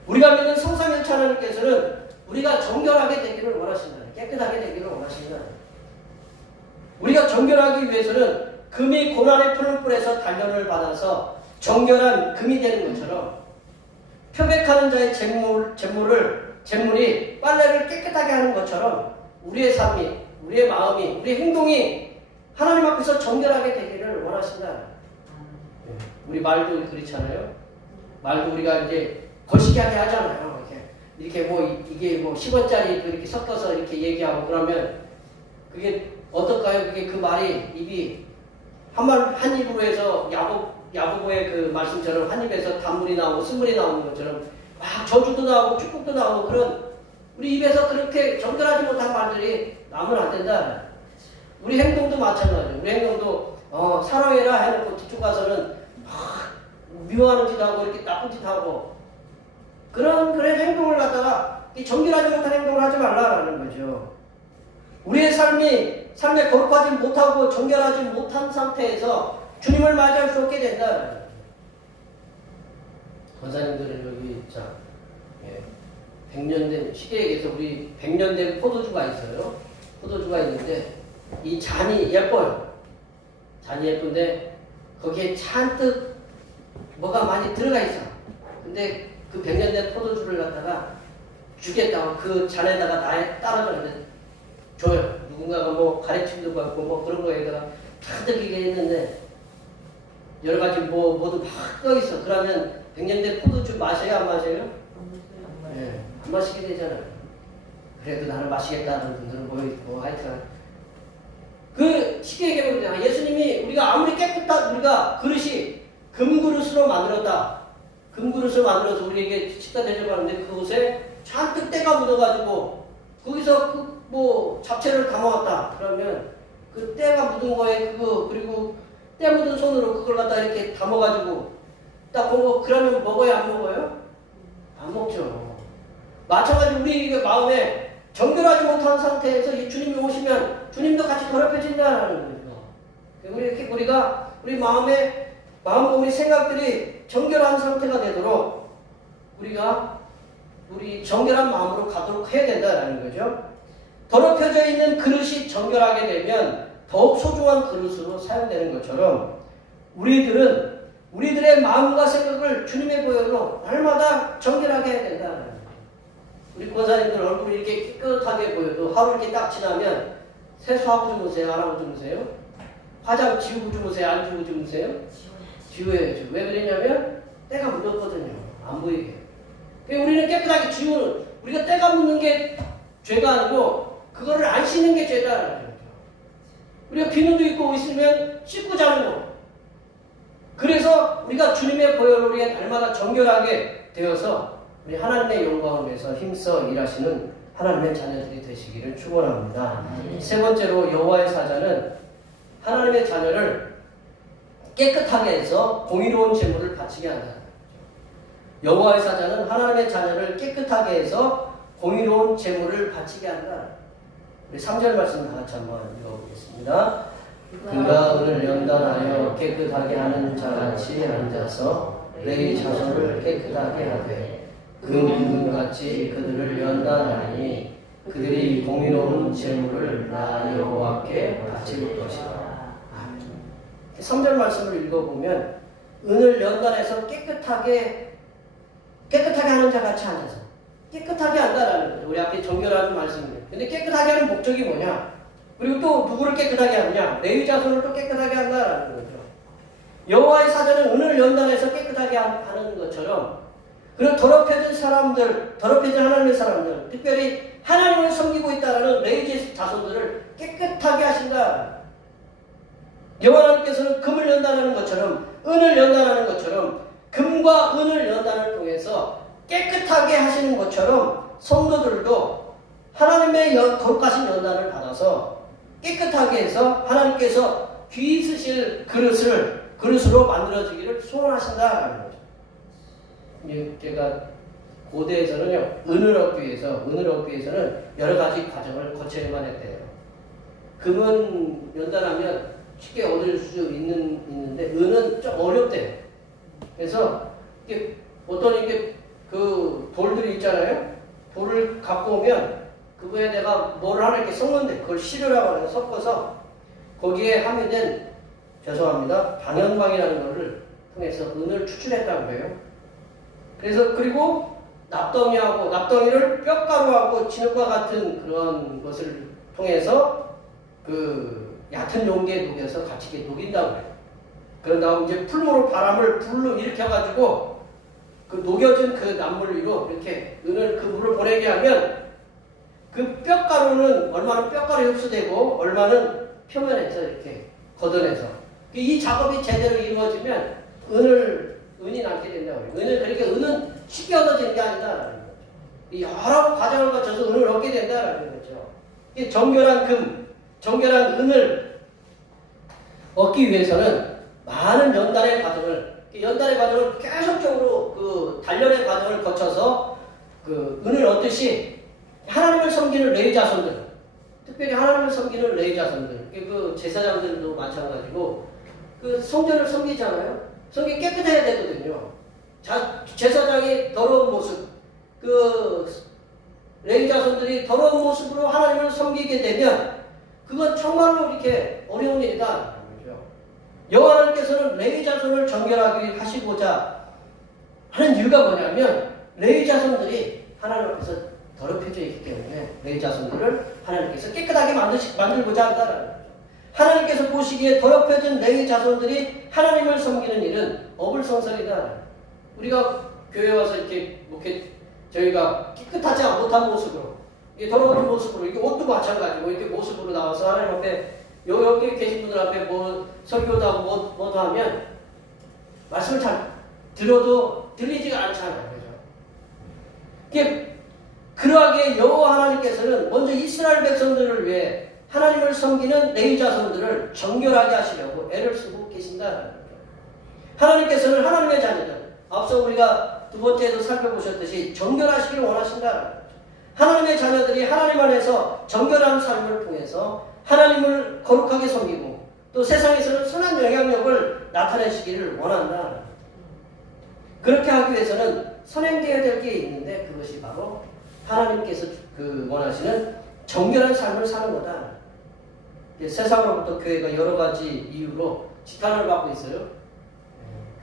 우리가 믿는 성삼일체 하나님께서는 우리가 정결하게 되기를 원하신다. 깨끗하게 되기를 원하신다. 우리가 정결하기 위해서는 금이 고난의 풀을 뿌려서 단련을 받아서 정결한 금이 되는 것처럼, 표백하는 자의 잿물이 빨래를 깨끗하게 하는 것처럼 우리의 삶이, 우리의 마음이, 우리의 행동이 하나님 앞에서 정결하게 되기를 원하신다. 우리 말도 그렇잖아요. 말도 우리가 이제 거시기하게 하잖아요. 이렇게 이게 10원짜리 이렇게 섞어서 이렇게 얘기하고 그러면 그게 어떨까요? 그게 그 말이 입이 한 입으로 해서 야고보의 그 말씀처럼 한 입에서 단물이 나오고 쓴물이 나오는 것처럼 막 저주도 나오고 축복도 나오고, 그런 우리 입에서 그렇게 정결하지 못한 말들이 나오면 안 된다. 우리 행동도 마찬가지예요. 우리 행동도 사랑해라 해놓고 뒤쪽 가서는 미워하는 짓 하고 이렇게 나쁜 짓 하고, 그런 행동을 갖다가 정결하지 못한 행동을 하지 말라라는 거죠. 우리의 삶에 거룩하지 못하고 정결하지 못한 상태에서 주님을 맞이할 수 없게 된다. 권사님들은 여기 100년 된, 쉽게 얘기해서 우리 100년 된 포도주가 있어요. 포도주가 있는데 이 잔이 예뻐요. 잔이 예쁜데 거기에 잔뜩 뭐가 많이 들어가 있어. 근데 그 100년 된 포도주를 갖다가 주겠다고 그 잔에다가 따라주는데 줘요. 누군가가 뭐 가래침도 받고 뭐 그런 거에다가 가득 이게 했는데 여러 가지 모두 막 떠 있어. 그러면 100년 된 포도주 마셔요? 안 마셔요? 네, 안 마시게 되잖아요. 그래도 나는 마시겠다는 분들은 모여있고 하여튼 그 쉽게 얘기하면 예수님이 우리가 아무리 깨끗한 우리가 그릇이 금그릇으로 만들었다. 금그릇을 만들어서 우리에게 식사 대접하는데 그곳에 잔뜩 때가 묻어가지고 거기서 그 뭐 잡채를 담아왔다. 그러면 그 때가 묻은 거에 그리고 때 묻은 손으로 그걸 갖다 이렇게 담아가지고 딱 보고 그러면 먹어요? 안 먹어요? 안 먹죠. 마찬가지로 우리 마음에 정결하지 못한 상태에서 이 주님이 오시면 주님도 같이 더럽혀진다는 거죠. 우리 마음에 우리 생각들이 정결한 상태가 되도록 우리 정결한 마음으로 가도록 해야 된다는 거죠. 더럽혀져 있는 그릇이 정결하게 되면 더욱 소중한 그릇으로 사용되는 것처럼 우리들의 마음과 생각을 주님의 보혈로 날마다 정결하게 해야 된다는 거죠. 우리 권사님들 얼굴이 이렇게 깨끗하게 보여도 하루 이렇게 딱 지나면 세수하고 주무세요? 안 하고 주무세요? 화장 지우고 주무세요? 안 지우고 주무세요? 지워야죠. 왜 그러냐면 때가 묻었거든요. 안 보이게. 우리는 깨끗하게 우리가 때가 묻는 게 죄가 아니고 그거를 안 씻는 게 죄다라는 거죠. 우리가 비누도 입고 있으면 씻고 자는 거. 그래서 우리가 주님의 보혈로 우리가 날마다 정결하게 되어서 우리 하나님의 영광을 위해서 힘써 일하시는 하나님의 자녀들이 되시기를 축원합니다. 세 번째로 여호와의 사자는 하나님의 자녀를 깨끗하게 해서 공의로운 제물을 바치게 한다. 여호와의 사자는 하나님의 자녀를 깨끗하게 해서 공의로운 제물을 바치게 한다. 우리 3절 말씀 다 같이 한번 읽어보겠습니다. 그가 은을 연단하여 깨끗하게 하는 자같이 앉아서 레위 자손을 깨끗하게 하되 금같이 그들을 연단하니 그들이 공의로운 제물을 나 여호와께 바칠 것이다. 3절 말씀을 읽어보면 은을 연단해서 깨끗하게 하는 자같이 앉아서 깨끗하게 한다라는 거죠. 우리 앞에 정결하는 말씀이에요. 근데 깨끗하게 하는 목적이 뭐냐? 그리고 또 누구를 깨끗하게 하느냐? 레위 자손을 또 깨끗하게 한다라는 거죠. 여호와의 사자는 은을 연단해서 깨끗하게 하는 것처럼 그리고 더럽혀진 하나님의 사람들, 특별히 하나님을 섬기고 있다라는 레위 자손들을 깨끗하게 하신다. 여호와 하나님께서는 금을 연단하는 것처럼 은을 연단하는 것처럼 금과 은을 연단을 통해서 깨끗하게 하시는 것처럼 성도들도 하나님의 거룩하신 연단을 받아서 깨끗하게 해서 하나님께서 귀 있으실 그릇으로 만들어지기를 소원하신다라는 거죠. 제가 고대에서는요, 은을 얻기 위해서는 여러 가지 과정을 거쳐야만 했대요. 금은 연단하면 쉽게 얻을 수 있는데 은은 좀 어렵대요. 그래서 그 돌들이 있잖아요. 돌을 갖고 오면 그거에 내가 뭐를 하나 이렇게 섞는데 그걸 시료라고 해서 섞어서 거기에 함유된 방연방이라는 거를 통해서 은을 추출했다고 그래요. 그래서 그리고 납덩이를 뼈가루하고 진흙과 같은 그런 것을 통해서 그 얕은 용기에 녹여서 같이 이렇게 녹인다고 그래요. 그런 다음 이제 불로 일으켜가지고 그 녹여진 그 난물 위로 이렇게 은을 그 물을 보내게 하면 그 뼈가루는 얼마나 뼈가루에 흡수되고 얼마는 표면에서 이렇게 걷어내서 이 작업이 제대로 이루어지면 은이 남게 된다고 그래요. 은은 쉽게 얻어지는 게 아니다라는 거죠. 이 여러 과정을 거쳐서 은을 얻게 된다라는 거죠. 이 정결한 은을 얻기 위해서는 많은 연단의 과정을 계속적으로 그 단련의 과정을 거쳐서 그 은을 얻듯이 하나님을 섬기는 레위 자손들, 특별히 하나님을 섬기는 레위 자손들, 그 제사장들도 마찬가지고 그 성전을 섬기잖아요. 성전이 깨끗해야 되거든요. 제사장이 더러운 모습, 그 레위 자손들이 더러운 모습으로 하나님을 섬기게 되면 그건 정말로 이렇게 어려운 일이다. 여호와 하나님께서는 레위 자손을 정결하게 하시고자 하는 이유가 뭐냐면 레위 자손들이 하나님 앞에서 더럽혀져 있기 때문에 레위 자손들을 하나님께서 깨끗하게 만들고자 한다는 거죠. 하나님께서 보시기에 더럽혀진 레위 자손들이 하나님을 섬기는 일은 어불성설이다. 우리가 교회 와서 이렇게 저희가 깨끗하지 못한 모습으로 이 더러워진 모습으로 이렇게 옷도 마찬가지고 이렇게 모습으로 나와서 하나님 앞에 여기 계신 분들 앞에 뭐 설교도 하고 뭐도 하면 말씀을 잘 들어도 들리지가 않잖아요. 그죠? 이게 그러하게 여호와 하나님께서는 먼저 이스라엘 백성들을 위해 하나님을 섬기는 레위 자손들을 정결하게 하시려고 애를 쓰고 계신다는 거죠. 하나님께서는 하나님의 자녀들, 앞서 우리가 두 번째에도 살펴보셨듯이 정결하시길 원하신다는 거죠. 하나님의 자녀들이 하나님 안에서 정결한 삶을 통해서 하나님을 거룩하게 섬기고 또 세상에서는 선한 영향력을 나타내시기를 원한다. 그렇게 하기 위해서는 선행되어야 될 게 있는데 그것이 바로 하나님께서 원하시는 정결한 삶을 사는 거다. 세상으로부터 교회가 여러 가지 이유로 지탄을 받고 있어요.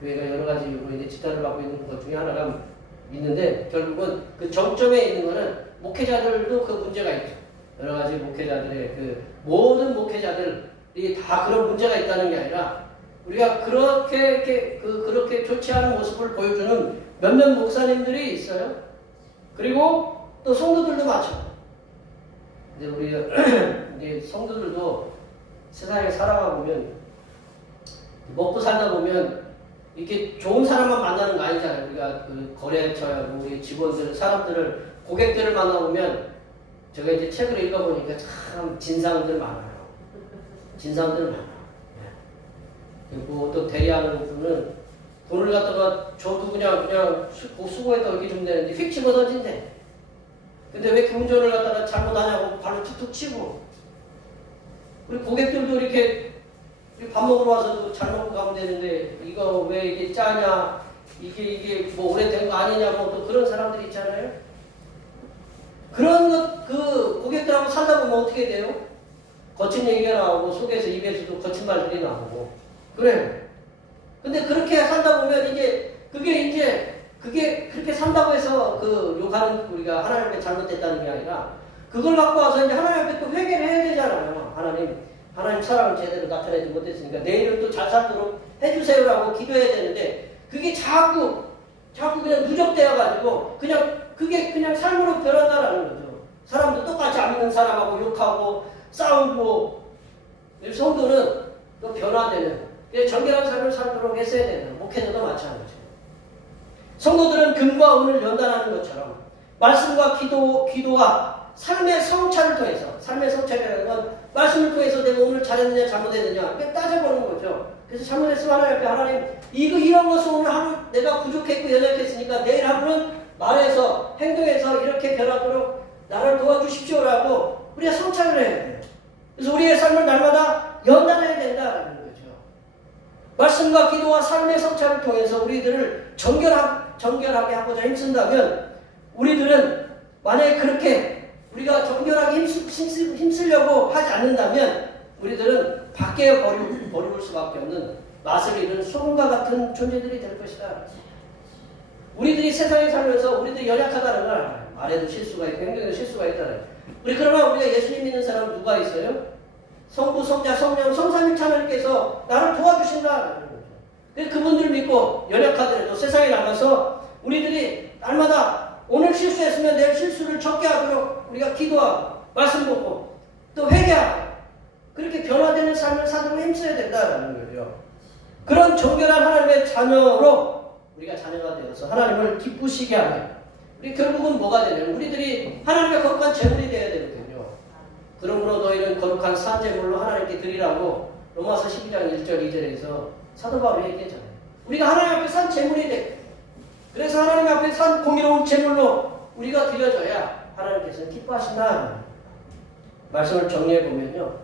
교회가 여러 가지 이유로 이제 지탄을 받고 있는 것 중에 하나가 있는데 결국은 그 정점에 있는 것은 목회자들도 그 문제가 있죠. 여러 가지 목회자들의 모든 목회자들이 다 그런 문제가 있다는 게 아니라 우리가 그렇게 좋지 않은 모습을 보여주는 몇몇 목사님들이 있어요. 그리고 또 성도들도 마찬가지. 이제 우리 이제 성도들도 세상에 살아가 보면 먹고 살다 보면 이렇게 좋은 사람만 만나는 거 아니잖아요. 우리가 그 거래처하고 우리 직원들, 사람들을 고객들을 만나보면 제가 이제 책을 읽어보니까 참 진상들 많아요. 진상들 많아요. 그리고 또 대리하는 분은 돈을 갖다가 줘도 그냥 수고해서 이렇게 주면 되는데 휙 집어 던진대. 근데 왜 그 운전을 갖다가 잘못 하냐고 발로 툭툭 치고. 우리 고객들도 이렇게 밥 먹으러 와서도 잘 먹고 가면 되는데 이거 왜 이게 짜냐, 이게 뭐 오래된 거 아니냐고 또 그런 사람들이 있잖아요. 그런 그 고객들하고 살다 보면 어떻게 돼요? 거친 얘기가 나오고 속에서 입에서도 거친 말들이 나오고 그래요. 근데 그렇게 살다 보면 그게 그렇게 산다고 해서 욕하는 우리가 하나님 앞에 잘못됐다는 게 아니라 그걸 갖고 와서 이제 하나님 앞에 또 회개를 해야 되잖아요. 하나님 사랑을 제대로 나타내지 못했으니까 내일은 또 잘 살도록 해주세요라고 기도해야 되는데 그게 자꾸 그냥 누적되어가지고 그게 그냥 삶으로 변한다라는 거죠. 사람도 똑같이 안 믿는 사람하고 욕하고 싸우고 성도는 또 변화되는 정결한 삶을 살도록 했어야 되는 목회자도 마찬가지죠. 성도들은 금과 은을 연단하는 것처럼 말씀과 기도와 삶의 성찰을 통해서 삶의 성찰이라는 건 말씀을 통해서 내가 오늘 잘했느냐 잘못했느냐 이렇게 따져보는 거죠. 그래서 잘못했으면 하나님 이런 것은 오늘 하루 내가 부족했고 연약했으니까 내일 하루는 말해서 행동해서 이렇게 변하도록 나를 도와주십시오라고 우리가 성찰을 해야 돼요. 그래서 우리의 삶을 날마다 연단해야 된다는 거죠. 말씀과 기도와 삶의 성찰을 통해서 우리들을 정결하게 하고자 힘쓴다면 우리들은 만약에 그렇게 우리가 정결하게 힘쓰려고 하지 않는다면 우리들은 밖에 버릴 수밖에 없는 맛을 잃은 소금과 같은 존재들이 될 것이다. 우리들이 세상에 살면서 우리들이 연약하다는 걸 알아요. 말에도 실수가 있고 행동에도 실수가 있다는. 그러나 우리가 예수님 믿는 사람 누가 있어요? 성부, 성자, 성령, 성삼위일체 하나님께서 나를 도와주신다는 거죠. 그분들 믿고 연약하더라도 세상에 나가서 우리들이 날마다 오늘 실수했으면 내일 실수를 적게 하도록 우리가 기도하고 말씀 듣고 또 회개하고 그렇게 변화되는 삶을 사도록 힘써야 된다는 거죠. 그런 정결한 하나님의 자녀로 우리가 자녀가 되어서 하나님을 기쁘시게 하면 우리 결국은 뭐가 되냐면 우리들이 하나님의 거룩한 제물이 되어야 되거든요. 그러므로 너희는 거룩한 산제물로 하나님께 드리라고 로마서 12장 1절 2절에서 사도 바울이 얘기했잖아요. 우리가 하나님 앞에 산 제물이 돼. 그래서 하나님 앞에 산 공의로운 제물로 우리가 드려져야 하나님께서 기뻐하신다. 말씀을 정리해 보면요.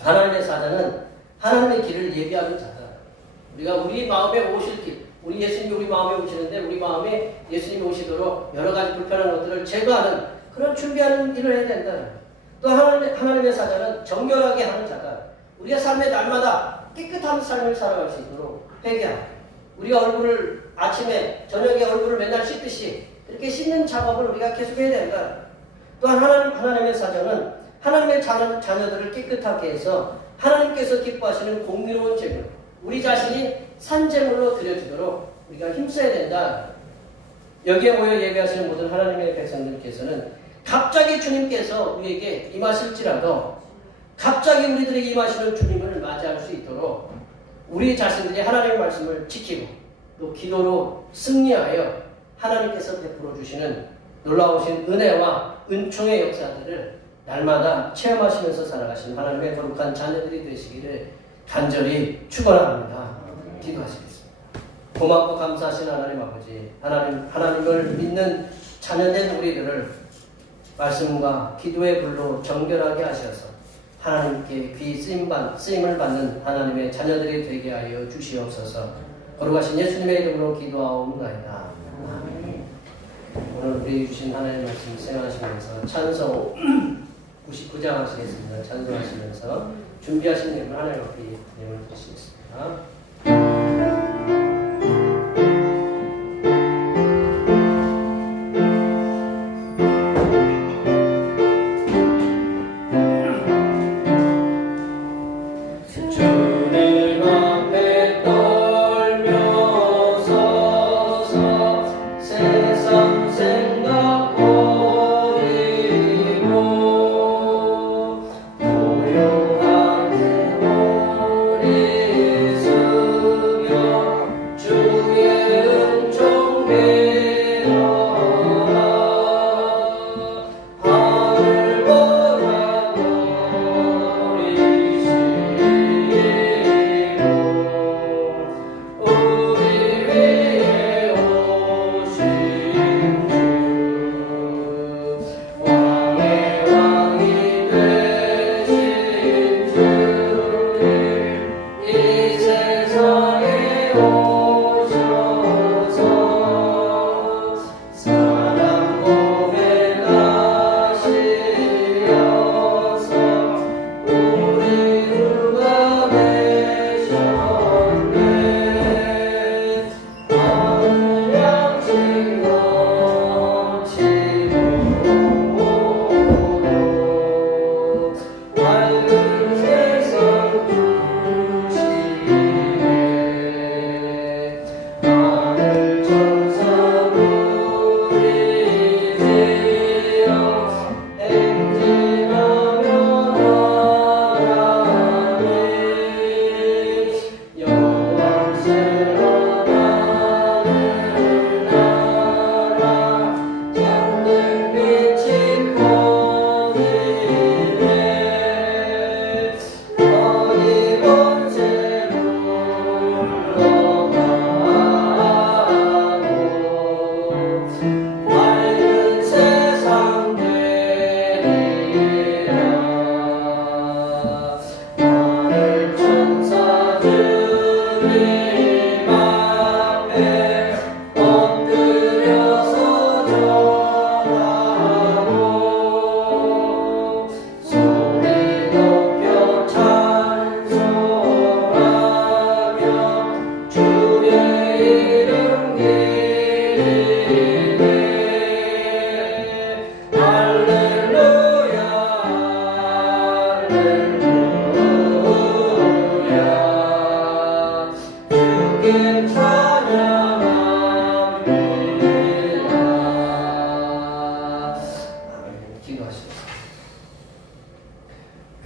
하나님의 사자는 하나님의 길을 예비하는 자다. 우리가 우리 마음에 오실 길, 우리 예수님이 우리 마음에 오시는데 우리 마음에 예수님이 오시도록 여러 가지 불편한 것들을 제거하는 그런 준비하는 일을 해야 된다. 또 하나님의 사자는 정결하게 하는 자다. 우리가 삶의 날마다 깨끗한 삶을 살아갈 수 있도록 회개하고 우리가 얼굴을 아침에 저녁에 얼굴을 맨날 씻듯이 그렇게 씻는 작업을 우리가 계속해야 된다. 또한 하나님의 사자는 하나님의 자녀들을 깨끗하게 해서 하나님께서 기뻐하시는 공의로운 제물, 우리 자신이 산제물로 드려지도록 우리가 힘써야 된다. 여기에 모여 예배하시는 모든 하나님의 백성들께서는 갑자기 주님께서 우리에게 임하실지라도 갑자기 우리들에게 임하시는 주님을 맞이할 수 있도록 우리 자신들이 하나님의 말씀을 지키고 또 기도로 승리하여 하나님께서 베풀어 주시는 놀라우신 은혜와 은총의 역사들을 날마다 체험하시면서 살아가신 하나님의 거룩한 자녀들이 되시기를 간절히 축원합니다. 기도하시겠습니다. 고맙고 감사하신 하나님 아버지, 하나님을 믿는 자녀된 우리들을 말씀과 기도의 불로 정결하게 하셔서 하나님께 귀 쓰임을 받는 하나님의 자녀들이 되게 하여 주시옵소서. 거룩하신 예수님의 이름으로 기도하옵나이다. 아멘. 오늘 우리 주신 하나님의 말씀 생각하시면서 찬송 99장 하시겠습니다. 찬송하시면서 준비하신 예물 하나님 앞에 예물 드리시겠습니다.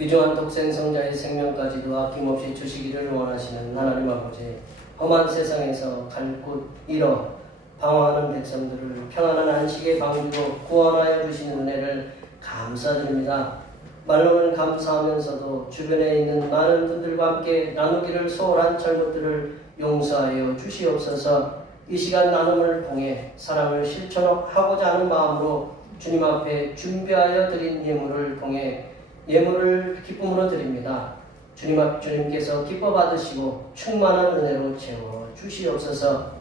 귀중한 독생 성자의 생명까지도 아낌없이 주시기를 원하시는 하나님 아버지, 험한 세상에서 갈 곳 잃어 방황하는 백성들을 평안한 안식의 방주로 구원하여 주시는 은혜를 감사드립니다. 말로는 감사하면서도 주변에 있는 많은 분들과 함께 나누기를 소홀한 잘못들을 용서하여 주시옵소서. 이 시간 나눔을 통해 사랑을 실천하고자 하는 마음으로 주님 앞에 준비하여 드린 예물을 통해 예물을 기쁨으로 드립니다. 주님께서 기뻐 받으시고 충만한 은혜로 채워 주시옵소서.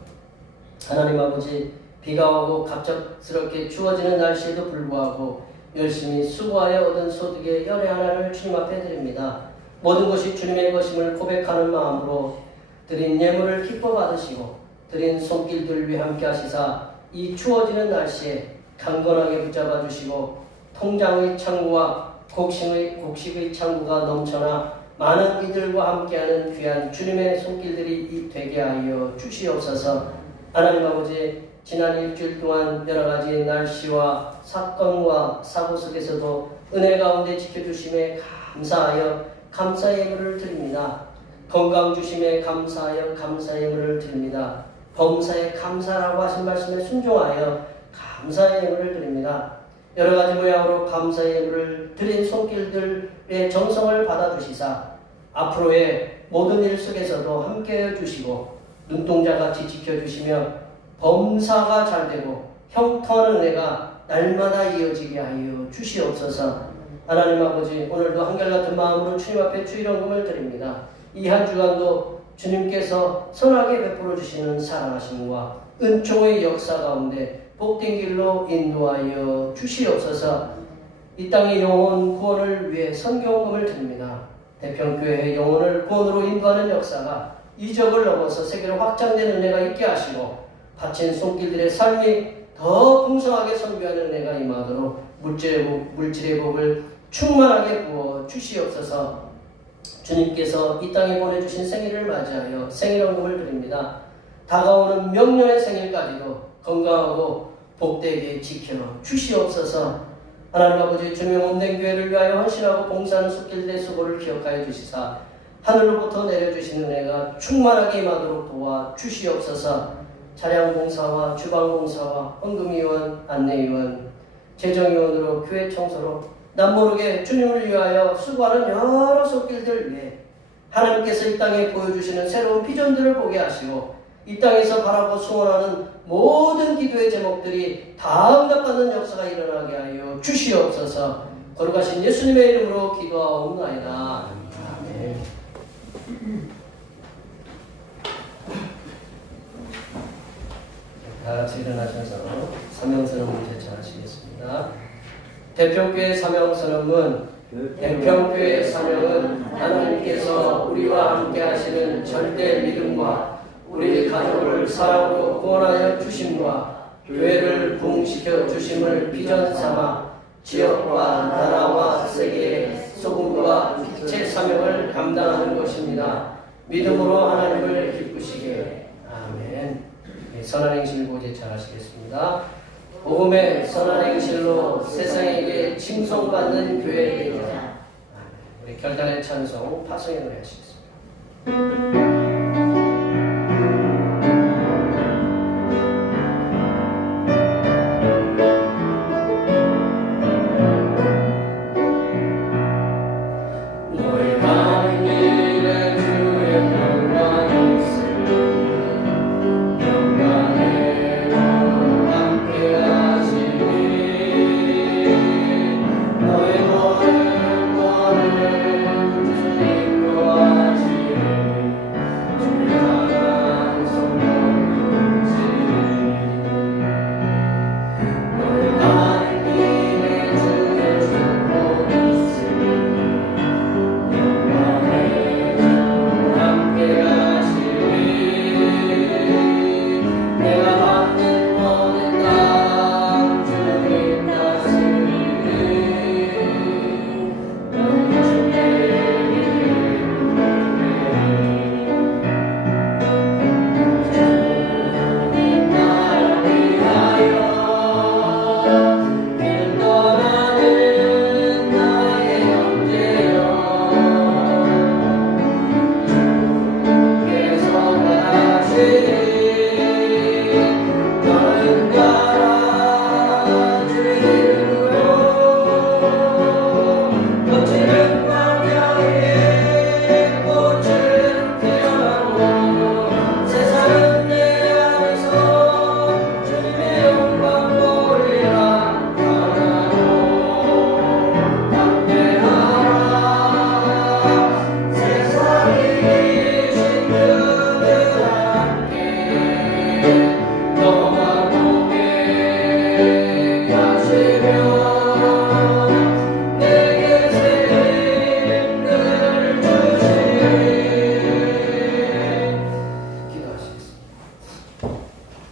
하나님 아버지, 비가 오고 갑작스럽게 추워지는 날씨에도 불구하고 열심히 수고하여 얻은 소득의 연회 하나를 주님 앞에 드립니다. 모든 것이 주님의 것임을 고백하는 마음으로 드린 예물을 기뻐 받으시고 드린 손길들 위해 함께 하시사 이 추워지는 날씨에 강건하게 붙잡아 주시고 통장의 창구와 곡식의 창구가 넘쳐나 많은 이들과 함께하는 귀한 주님의 손길들이 되게 하여 주시옵소서. 하나님 아버지, 지난 일주일 동안 여러 가지 날씨와 사건과 사고 속에서도 은혜 가운데 지켜주심에 감사하여 감사의 예물을 드립니다. 건강 주심에 감사하여 감사의 예물을 드립니다. 범사에 감사라고 하신 말씀에 순종하여 감사의 예물을 드립니다. 여러 가지 모양으로 감사의 예물을 드린 손길들의 정성을 받아주시사 앞으로의 모든 일 속에서도 함께해 주시고 눈동자같이 지켜주시며 범사가 잘되고 형통하는 은혜가 날마다 이어지게 하여 주시옵소서. 하나님 아버지, 오늘도 한결같은 마음으로 주님 앞에 주일원금을 드립니다. 이 한 주간도 주님께서 선하게 베풀어 주시는 사랑하심과 은총의 역사 가운데 복된 길로 인도하여 주시옵소서. 이 땅의 영혼 구원을 위해 선교원금을 드립니다. 대평교회의 영혼을 구원으로 인도하는 역사가 이적을 넘어서 세계로 확장되는 은혜가 있게 하시고 바친 손길들의 삶이 더 풍성하게 선교하는 은혜가 임하도록 물질의 복을 충만하게 부어 주시옵소서. 주님께서 이 땅에 보내주신 생일을 맞이하여 생일원금을 드립니다. 다가오는 명년의 생일까지도 건강하고 복되게 지켜 주시옵소서. 하나님 아버지, 주님의 몸된 교회를 위하여 헌신하고 봉사하는 손길들의 수고를 기억하여 주시사 하늘로부터 내려주시는 은혜가 충만하게 임하도록 도와 주시옵소서. 차량봉사와 주방봉사와 헌금위원, 안내위원, 재정위원으로 교회 청소로 남모르게 주님을 위하여 수고하는 여러 손길들 위해 하나님께서 이 땅에 보여주시는 새로운 비전들을 보게 하시고 이 땅에서 바라고 소원하는 모든 기도의 제목들이 다 응답받는 역사가 일어나게 하여 주시옵소서. 거룩하신 예수님의 이름으로 기도하옵나이다. 아멘. 다 같이 일어나셔서 사명선언문 제청하시겠습니다. 대평교회 사명선언문. 대평교회의 사명은 하나님께서 우리와 함께 하시는 절대 믿음과 우리 가족을 사랑으로 구원하여 주심과 교회를 부흥시켜 주심을 비전 삼아 지역과 나라와 세계의 소금과 빛의 사명을 감당하는 것입니다. 믿음으로 하나님을 기쁘시게. 아멘. 선한 행실 고제 잘하시겠습니다. 복음의 선한 행실로 세상에게 칭송받는 교회 되자. 우리 결단의 찬송 파송의 노래 하시겠습니다.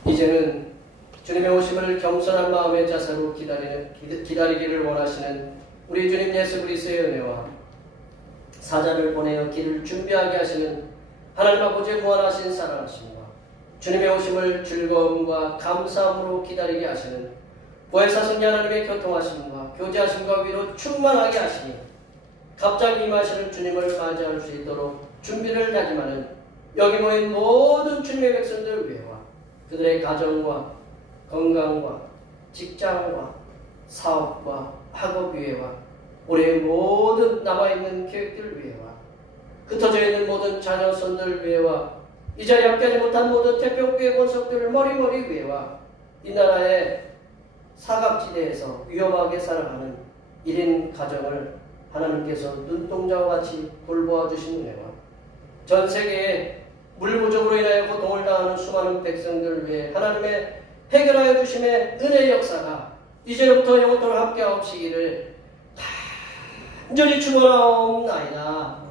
이제는 주님의 오심을 겸손한 마음의 자세로 기다리기를 원하시는 우리 주님 예수 그리스도의 은혜와 사자를 보내어 길을 준비하게 하시는 하나님 아버지의 무한하신 사랑하심과 주님의 오심을 즐거움과 감사함으로 기다리게 하시는 보혜사 성령 하나님의 교통하심과 교제하심과 위로 충만하게 하시니 갑자기 임하시는 주님을 맞이할 수 있도록 준비를 다짐하는 여기 모인 모든 주님의 백성들 위해와 그들의 가정과 건강과 직장과 사업과 학업 위해와 올해의 모든 남아있는 계획들 위해와 흩어져 있는 모든 자녀손들 위해와 이 자리에 함께하지 못한 모든 태평교회 권속들을 머리머리 위해와 이 나라의 사각지대에서 위험하게 살아가는 1인 가정을 하나님께서 눈동자와 같이 돌보아 주신 은혜와 전 세계에 물 부족으로 인하여 고통을 당하는 수많은 백성들을 위해 하나님의 해결하여 주심의 은혜의 역사가 이제부터 영원토록 함께하옵시기를 간절히 축원하옵나이다.